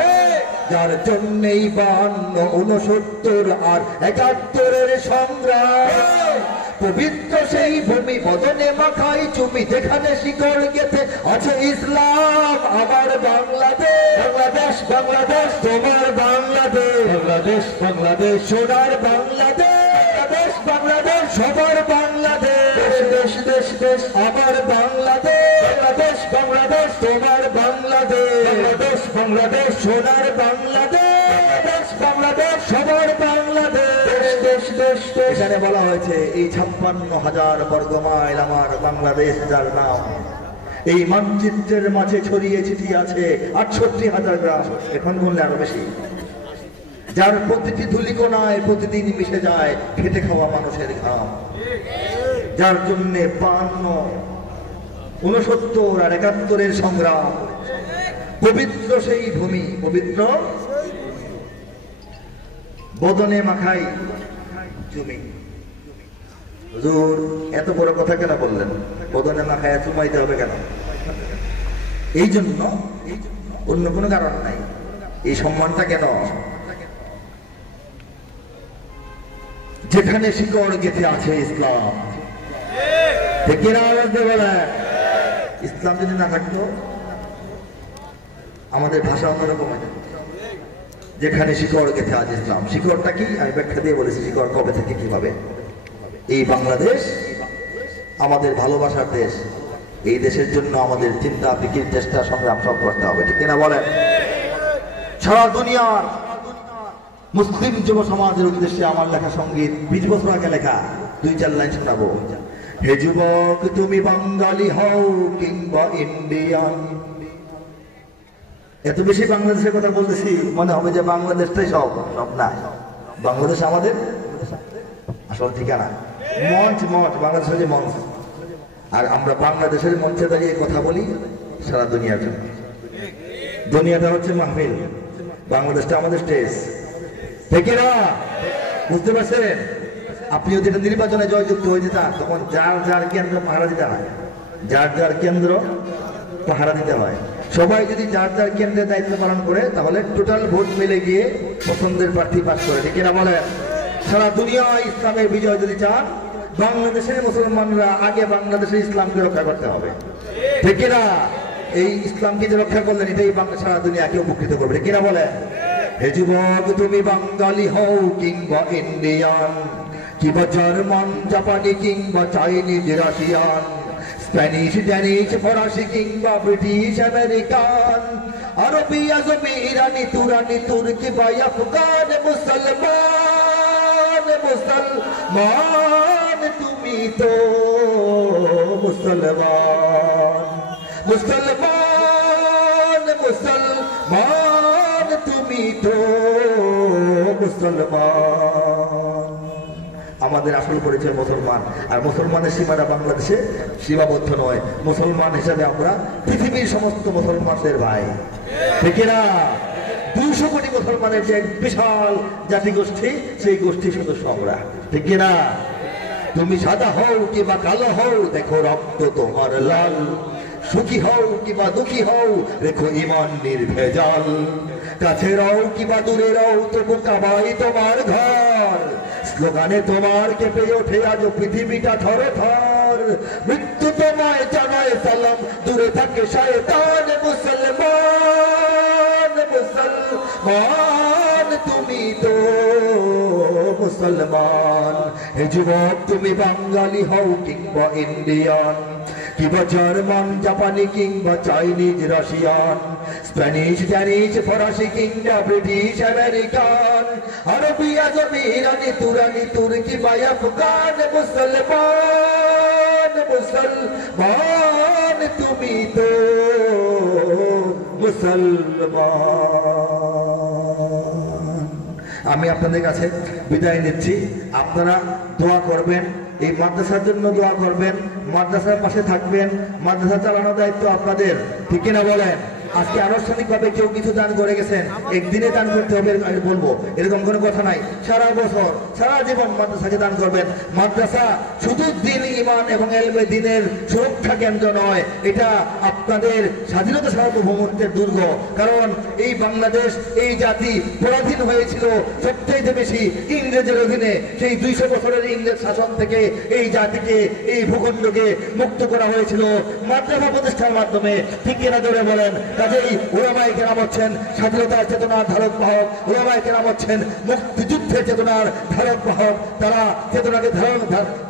যার জন্যেই 52, 69 আর 71-এর সংগ্রাম। পবিত্র সেই ভূমি বদনে মাখাই চুমি, যেখানে শিকড় গেথে আছে ইসলাম। আমার বাংলাদেশ, বাংলাদেশ, বাংলাদেশ তোমার বাংলাদেশ। বাংলাদেশ, বাংলাদেশ সোনার বাংলাদেশ। বাংলাদেশ, বাংলাদেশ সবার বাংলাদেশ। দেশ, দেশ, দেশ আমার বাংলাদেশ। বাংলাদেশ, বাংলাদেশ তোমার বাংলাদেশ। বাংলাদেশ, বাংলাদেশ সোনার বাংলাদেশ। বাংলাদেশ, বাংলাদেশ সবার বাংলাদেশ। এখানে বলা হয়েছে এই 56,000 বর্গ মাইল আমার বাংলাদেশ, যার নাম এই মানচিত্রের মাঝে ছড়িয়ে ছিটিয়ে আছে 68,000 গ্রাম, এখন বললে আরো বেশি, যার প্রতিটি ধূলিকণায় প্রতিদিন মিশে যায় খেটে খাওয়া মানুষের ঘাম, যার জন্য 52, 69 আর 71 সংগ্রাম, পবিত্র সেই ভূমি, পবিত্র বদনে মাখাই জমি। হুজুর এত বড় কথা কেন বললেন? বদনে মাখায় চুমাইতে হবে কেন? এই জন্য, অন্য কোনো কারণ নাই। এই সম্মানটা কেন? যেখানে শিকড় গেঁথে আছে ইসলাম, ইসলাম যদি না থাকতো আমাদের ভাষা অন্যরকম হয়ে যেত। যেখানে শিকড় গেঁথে আছে ইসলাম, শিকড়টা কি আমি ব্যাখ্যা দিয়ে বলেছি, শিকড় কবে থেকে কিভাবে। এই বাংলাদেশ আমাদের ভালোবাসার দেশ, এই দেশের জন্য আমাদের চিন্তা ফিকির চেষ্টা সংগ্রাম সব করতে হবে, ঠিক কিনা বলেন? সারা দুনিয়ার মুসলিম যুব সমাজের উদ্দেশ্যে আমার লেখা সঙ্গীত 20 বছর আগে লেখা, 2-4 লাইন শোনাবো। হে যুবক তুমি বাঙালি হও কিংবা ইন্ডিয়ান। এত বেশি বাংলাদেশের কথা বলতেছি মনে হবে যে বাংলাদেশটাই সব, সব না। বাংলাদেশ আমাদের আসল ঠিকানা, মঞ্চ, বাংলাদেশ হচ্ছে মঞ্চ, আর আমরা বাংলাদেশের মঞ্চে দাঁড়িয়ে কথা বলি সারা দুনিয়ার জন্য। দুনিয়াটা হচ্ছে মাহফিল, বাংলাদেশটা আমাদের স্টেজ, ঠিক না? বুঝতে পারছেন? আপনি যদি এটা নির্বাচনে জয়যুক্ত হয়ে চান তখন যার যার কেন্দ্র পাহারা দিতে হয়, যার যার কেন্দ্র পাহারা দিতে হয়। সবাই যদি যার যার কেন্দ্রে দায়িত্ব পালন করে তাহলে টোটাল ভোট মিলে গিয়ে পছন্দের প্রার্থী পাস করে, ঠিক কিনা বলেন? সারা দুনিয়ায় ইসলামের বিজয় যদি চান, বাংলাদেশের মুসলমানরা আগে বাংলাদেশের ইসলামকে রক্ষা করতে হবে, ঠিক কিনা? এই ইসলামকে যে রক্ষা করলেন এটাই সারা দুনিয়াকে উপকৃত করবে, ঠিক কিনা বলেন? হে যুবক তুমি বাঙালি হও কিংবা ইন্ডিয়ান, কিংবা জার্মান, জাপানি কিংবা চাইনিজ, রাশিয়ান, স্প্যানিশ, ড্যানিশ, ফরাসি কিংবা ব্রিটিশ, আমেরিকান, আরবি, আজমি, ইরানি, তুরানি, তুর্কি বা আফগান, মুসলমান, মুসলমান তুমি তো মুসলমান, মুসলমান, মুসলমান তুমি তো মুসলমান। আমাদের আসল পরিচয় মুসলমান, আর মুসলমানের সীমাটা বাংলাদেশে সীমাবদ্ধ নয়। মুসলমান হিসাবে আমরা পৃথিবীর সমস্ত মুসলমানদের ভাই, ঠিক না? 200 কোটি মুসলমানের যে বিশাল জাতিগোষ্ঠী, সেই গোষ্ঠীর সদস্য আমরা, ঠিক না? তুমি সাদা হও কিংবা কালো হও, দেখো রক্ত তোমার লাল, সুখী হও কিংবা দুঃখী হও, রেখো ইমান নির্ভেজাল, কাছে রও কিংবা দূরে রও, তবু কাবাই তোমার ঘর, স্লোগানে তোমার কেঁপে ওঠে আজ পৃথিবীটা থর থর, মৃত্যু তোমায় জানায় সালাম, দূরে থাকে শয়তান, মুসলমান, মুসলমান তুমি তো মুসলমান। হে যুবক তুমি বাঙালি হও কিংবা ইন্ডিয়ান, কিংবা জার্মান, জাপানি কিংবা চাইনিজ, রাশিয়ান, স্প্যানিশ, ড্যানিশ, ফরাসি কিংবা ব্রিটিশ, আমেরিকান, আরবি, আজমি, ইরানি, তুরানি, তুর্কি বা আফগান, মুসলমান, মুসলমান তুমি তো মুসলমান। আমি আপনাদের কাছে বিদায় নিচ্ছি, আপনারা দোয়া করবেন, এই মাদ্রাসার জন্য দোয়া করবেন, মাদ্রাসার পাশে থাকবেন, মাদ্রাসা চালানোর দায়িত্ব আপনাদের, ঠিক কিনা বলেন? আজকে আনুষ্ঠানিকভাবে কেউ কিছু দান করে গেছেন, একদিনে দান করতে হবে বলবো এরকম কোনো কথা নাই। সারা বছর সারা জীবন মাদ্রাসাকে দান করবেন। মাদ্রাসা শুধু দিন, ইমান এবং এলমে দিনের সুরক্ষা কেন্দ্র নয়, এটা আপনাদের স্বাধীনতা সার্বভৌমত্বের দুর্গ। কারণ এই বাংলাদেশ, এই জাতি পরাধীন হয়েছিল সবচেয়ে বেশি ইংরেজের অধীনে। সেই 200 বছরের ইংরেজ শাসন থেকে এই জাতিকে, এই ভূখণ্ডকে মুক্ত করা হয়েছিল মাদ্রাসা প্রতিষ্ঠার মাধ্যমে, ঠিক কিনা জোরে বলেন? কাজেই ওলামায়ে কেরাম হচ্ছেন স্বাধীনতার চেতনার ধারক বাহক, ওলামায়ে কেরাম হচ্ছেন মুক্তিযুদ্ধ যুদ্ধের চেতনার ধারক বাহক, তারা চেতনাকে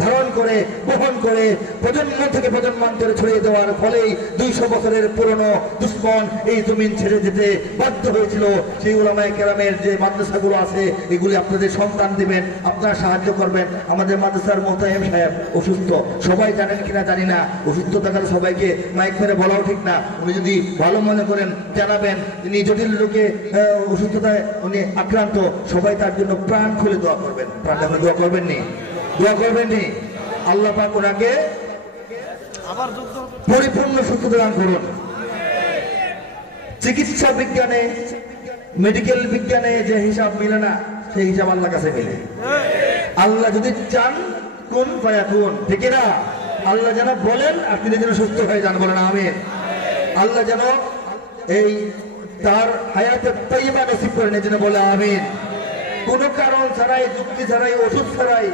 ধারণ করে বহন করে প্রজন্ম থেকে প্রজন্মান্তরে ছড়িয়ে দেওয়ার ফলেই 200 বছরের পুরনো দুশ্মন এই জমিন ছেড়ে যেতে বাধ্য হয়েছিল। সেই উলামায়ে কেরামের যে মাদ্রাসাগুলো আছে এগুলি আপনাদের সন্তান দিবেন, আপনারা সাহায্য করবেন। আমাদের মাদ্রাসার মোহতামিম সাহেব অসুস্থ, সবাই জানেন কিনা জানি না, অসুস্থ থাকার সবাইকে মাইক মেরে বলাও ঠিক না। উনি যদি ভালো মনে করেন জানাবেন, তিনি জটিল রোগে অসুস্থতায় উনি আক্রান্ত, সবাই তার জন্য প্রাণ খুলে দোয়া করবেন। প্রাণ খুলে দোয়া করবেন নি? দোয়া করবেন নি? আল্লাহ পাক ওনাকে পরিপূর্ণ সুস্থতা দান করুন। চিকিৎসা বিজ্ঞানে, মেডিকেল বিজ্ঞানে যে হিসাব মিলে না, সেই হিসাব আল্লাহর কাছে মিলে। আল্লাহ যদি চান কোন ফায়াকুন, ঠিক না? আল্লাহ যেন বলেন আর তিনি যেন সুস্থ হয়ে যান, বলেন আমিন। আল্লাহ যেন এই তার হায়াতে তাইয়্যিবা নসিব করেন, এই জন্য বলে আমিন। কোনো কারণ ছাড়াই, যুক্তি ছাড়াই, ওষুধ ছাড়াই,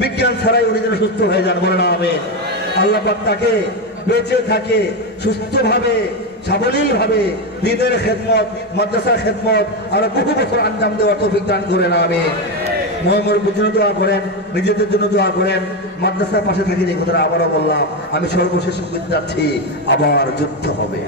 বিজ্ঞান ছাড়াই উনি যেন সুস্থ হয়ে যান, বলেন আমিন। আল্লাহ পাক তাকে বেঁচে থাকে সুস্থভাবে, সাবলীল ভাবে দ্বীনের খেদমত, মাদ্রাসার খেদমত আরো বহু বছর আঞ্জাম দেওয়ার তৌফিক দান করেন, আমিন। মুরব্বির জন্য দোয়া করেন, নিজেদের জন্য দোয়া করেন। মাদ্রাসার পাশে থাকি, এই কথাটা আবারও বললাম। আমি সর্বশেষ বলতে যাচ্ছি, আবার যুদ্ধ হবে।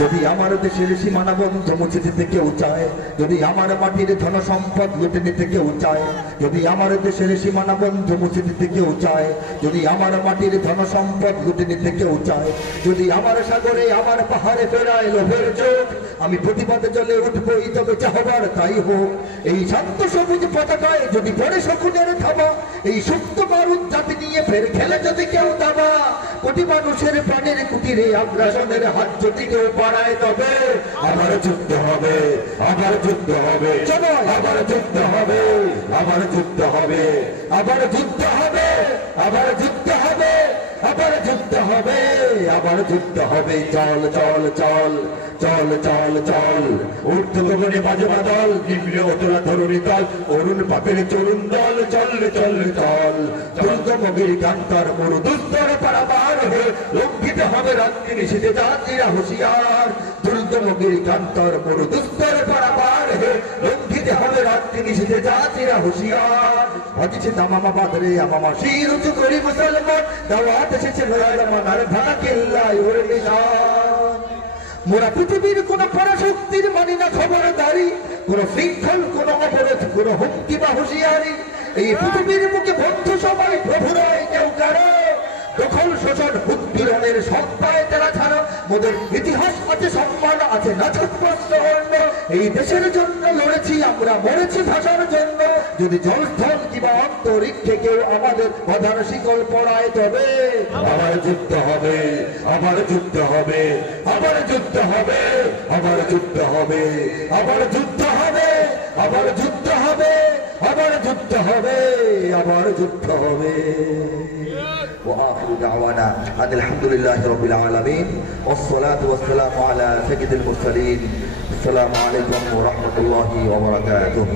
যদি আমার দেশের সীমানা বন্ধ মুছে দিতে কেউ চায়, যদি আমার মাটির ধন সম্পদ লুটে নিতে কেউ চায়, যদি আমার দেশের সীমানা বন্ধ মুছে দিতে কেউ চায়, যদি আমার মাটির ধন সম্পদ লুটে নিতে কেউ চায়, যদি আমার সাগরে আমার পাহাড়ে ফেরায় লোভের চোখ, আমি প্রতিবাদে চলে উঠবই, তবে চাহবার তাই হোক। এই শান্ত সবুজ পতাকায় যদি পড়ে শকুনের থাবা, এই সুপ্ত বারুদ জাতি নিয়ে ফের খেলে যদি কেউ দাবা, কোটি মানুষের প্রাণের কুটিরে আগ্রাসনের হাত যদি কেউ পাড়ায়, তবে আবার যুদ্ধ হবে, আবার যুদ্ধ হবে। চলো আবার যুদ্ধ হবে, আবার যুদ্ধ হবে, আবার যুদ্ধ হবে, আবার যুদ্ধ হবে, আবার যুদ্ধ হবে, আবার যুদ্ধ হবে। চল চল চল চল চল চল, ঊর্ধ্ব গগনে বাজে বাদল, নিম্নে অতরা ধরুনি তল, অরুণ পাপের চরুণ দল, চল চল চল। দুর্গমগির কান্তার মরু দুস্তর পারাবার হয়ে লঙ্ঘিত হবে রাত্রি নিশীথে যাত্রীরা হুঁশিয়ার। দুর্গমগির কান্তার মরু দুস্তর পারাবার হয়ে লঙ্ঘিত হবে রাত্রি নিশীথে যাত্রীরা হুঁশিয়ার। হজিছে দামামা বাদরে আমামা শির উঁচু করি মুসলমান, দাওয়াত এসেছে নয়া জামানার ভাঙা কেল্লায় ওর নিশান। মোরা পৃথিবীর কোন পরাশক্তির মানি না খবরদারি, কোন শৃঙ্খল, কোন অবরোধ, কোন হুমকি বা হুঁশিয়ারি। এই পৃথিবীর মুখে বন্ধু সবাই, প্রভু নয় কেউ কারো। দখল, শোষণ, উৎপীড়নের সব পায়ে তারা ছাড়া, মোদের ইতিহাস আছে, সম্মান আছে, না ছত্রস্ত অন্য। এই দেশের জন্য লড়েছি আমরা, মরেছি ভাষার জন্য। যদি জলস্থল কিংবা অন্তরিক্ষে কেউ আমাদের বাধার শিকল পড়ায়, তবে আবার যুদ্ধ হবে, আবার যুদ্ধ হবে, আবার যুদ্ধ হবে, আবার যুদ্ধ হবে, আবার যুদ্ধ হবে, আবার যুদ্ধ হবে, আবার যুদ্ধ হবে, আবার যুদ্ধ হবে। وآخر دعوانا أن الحمد لله رب العالمين والصلاة والسلام على سيد المرسلين. السلام عليكم ورحمة الله وبركاته.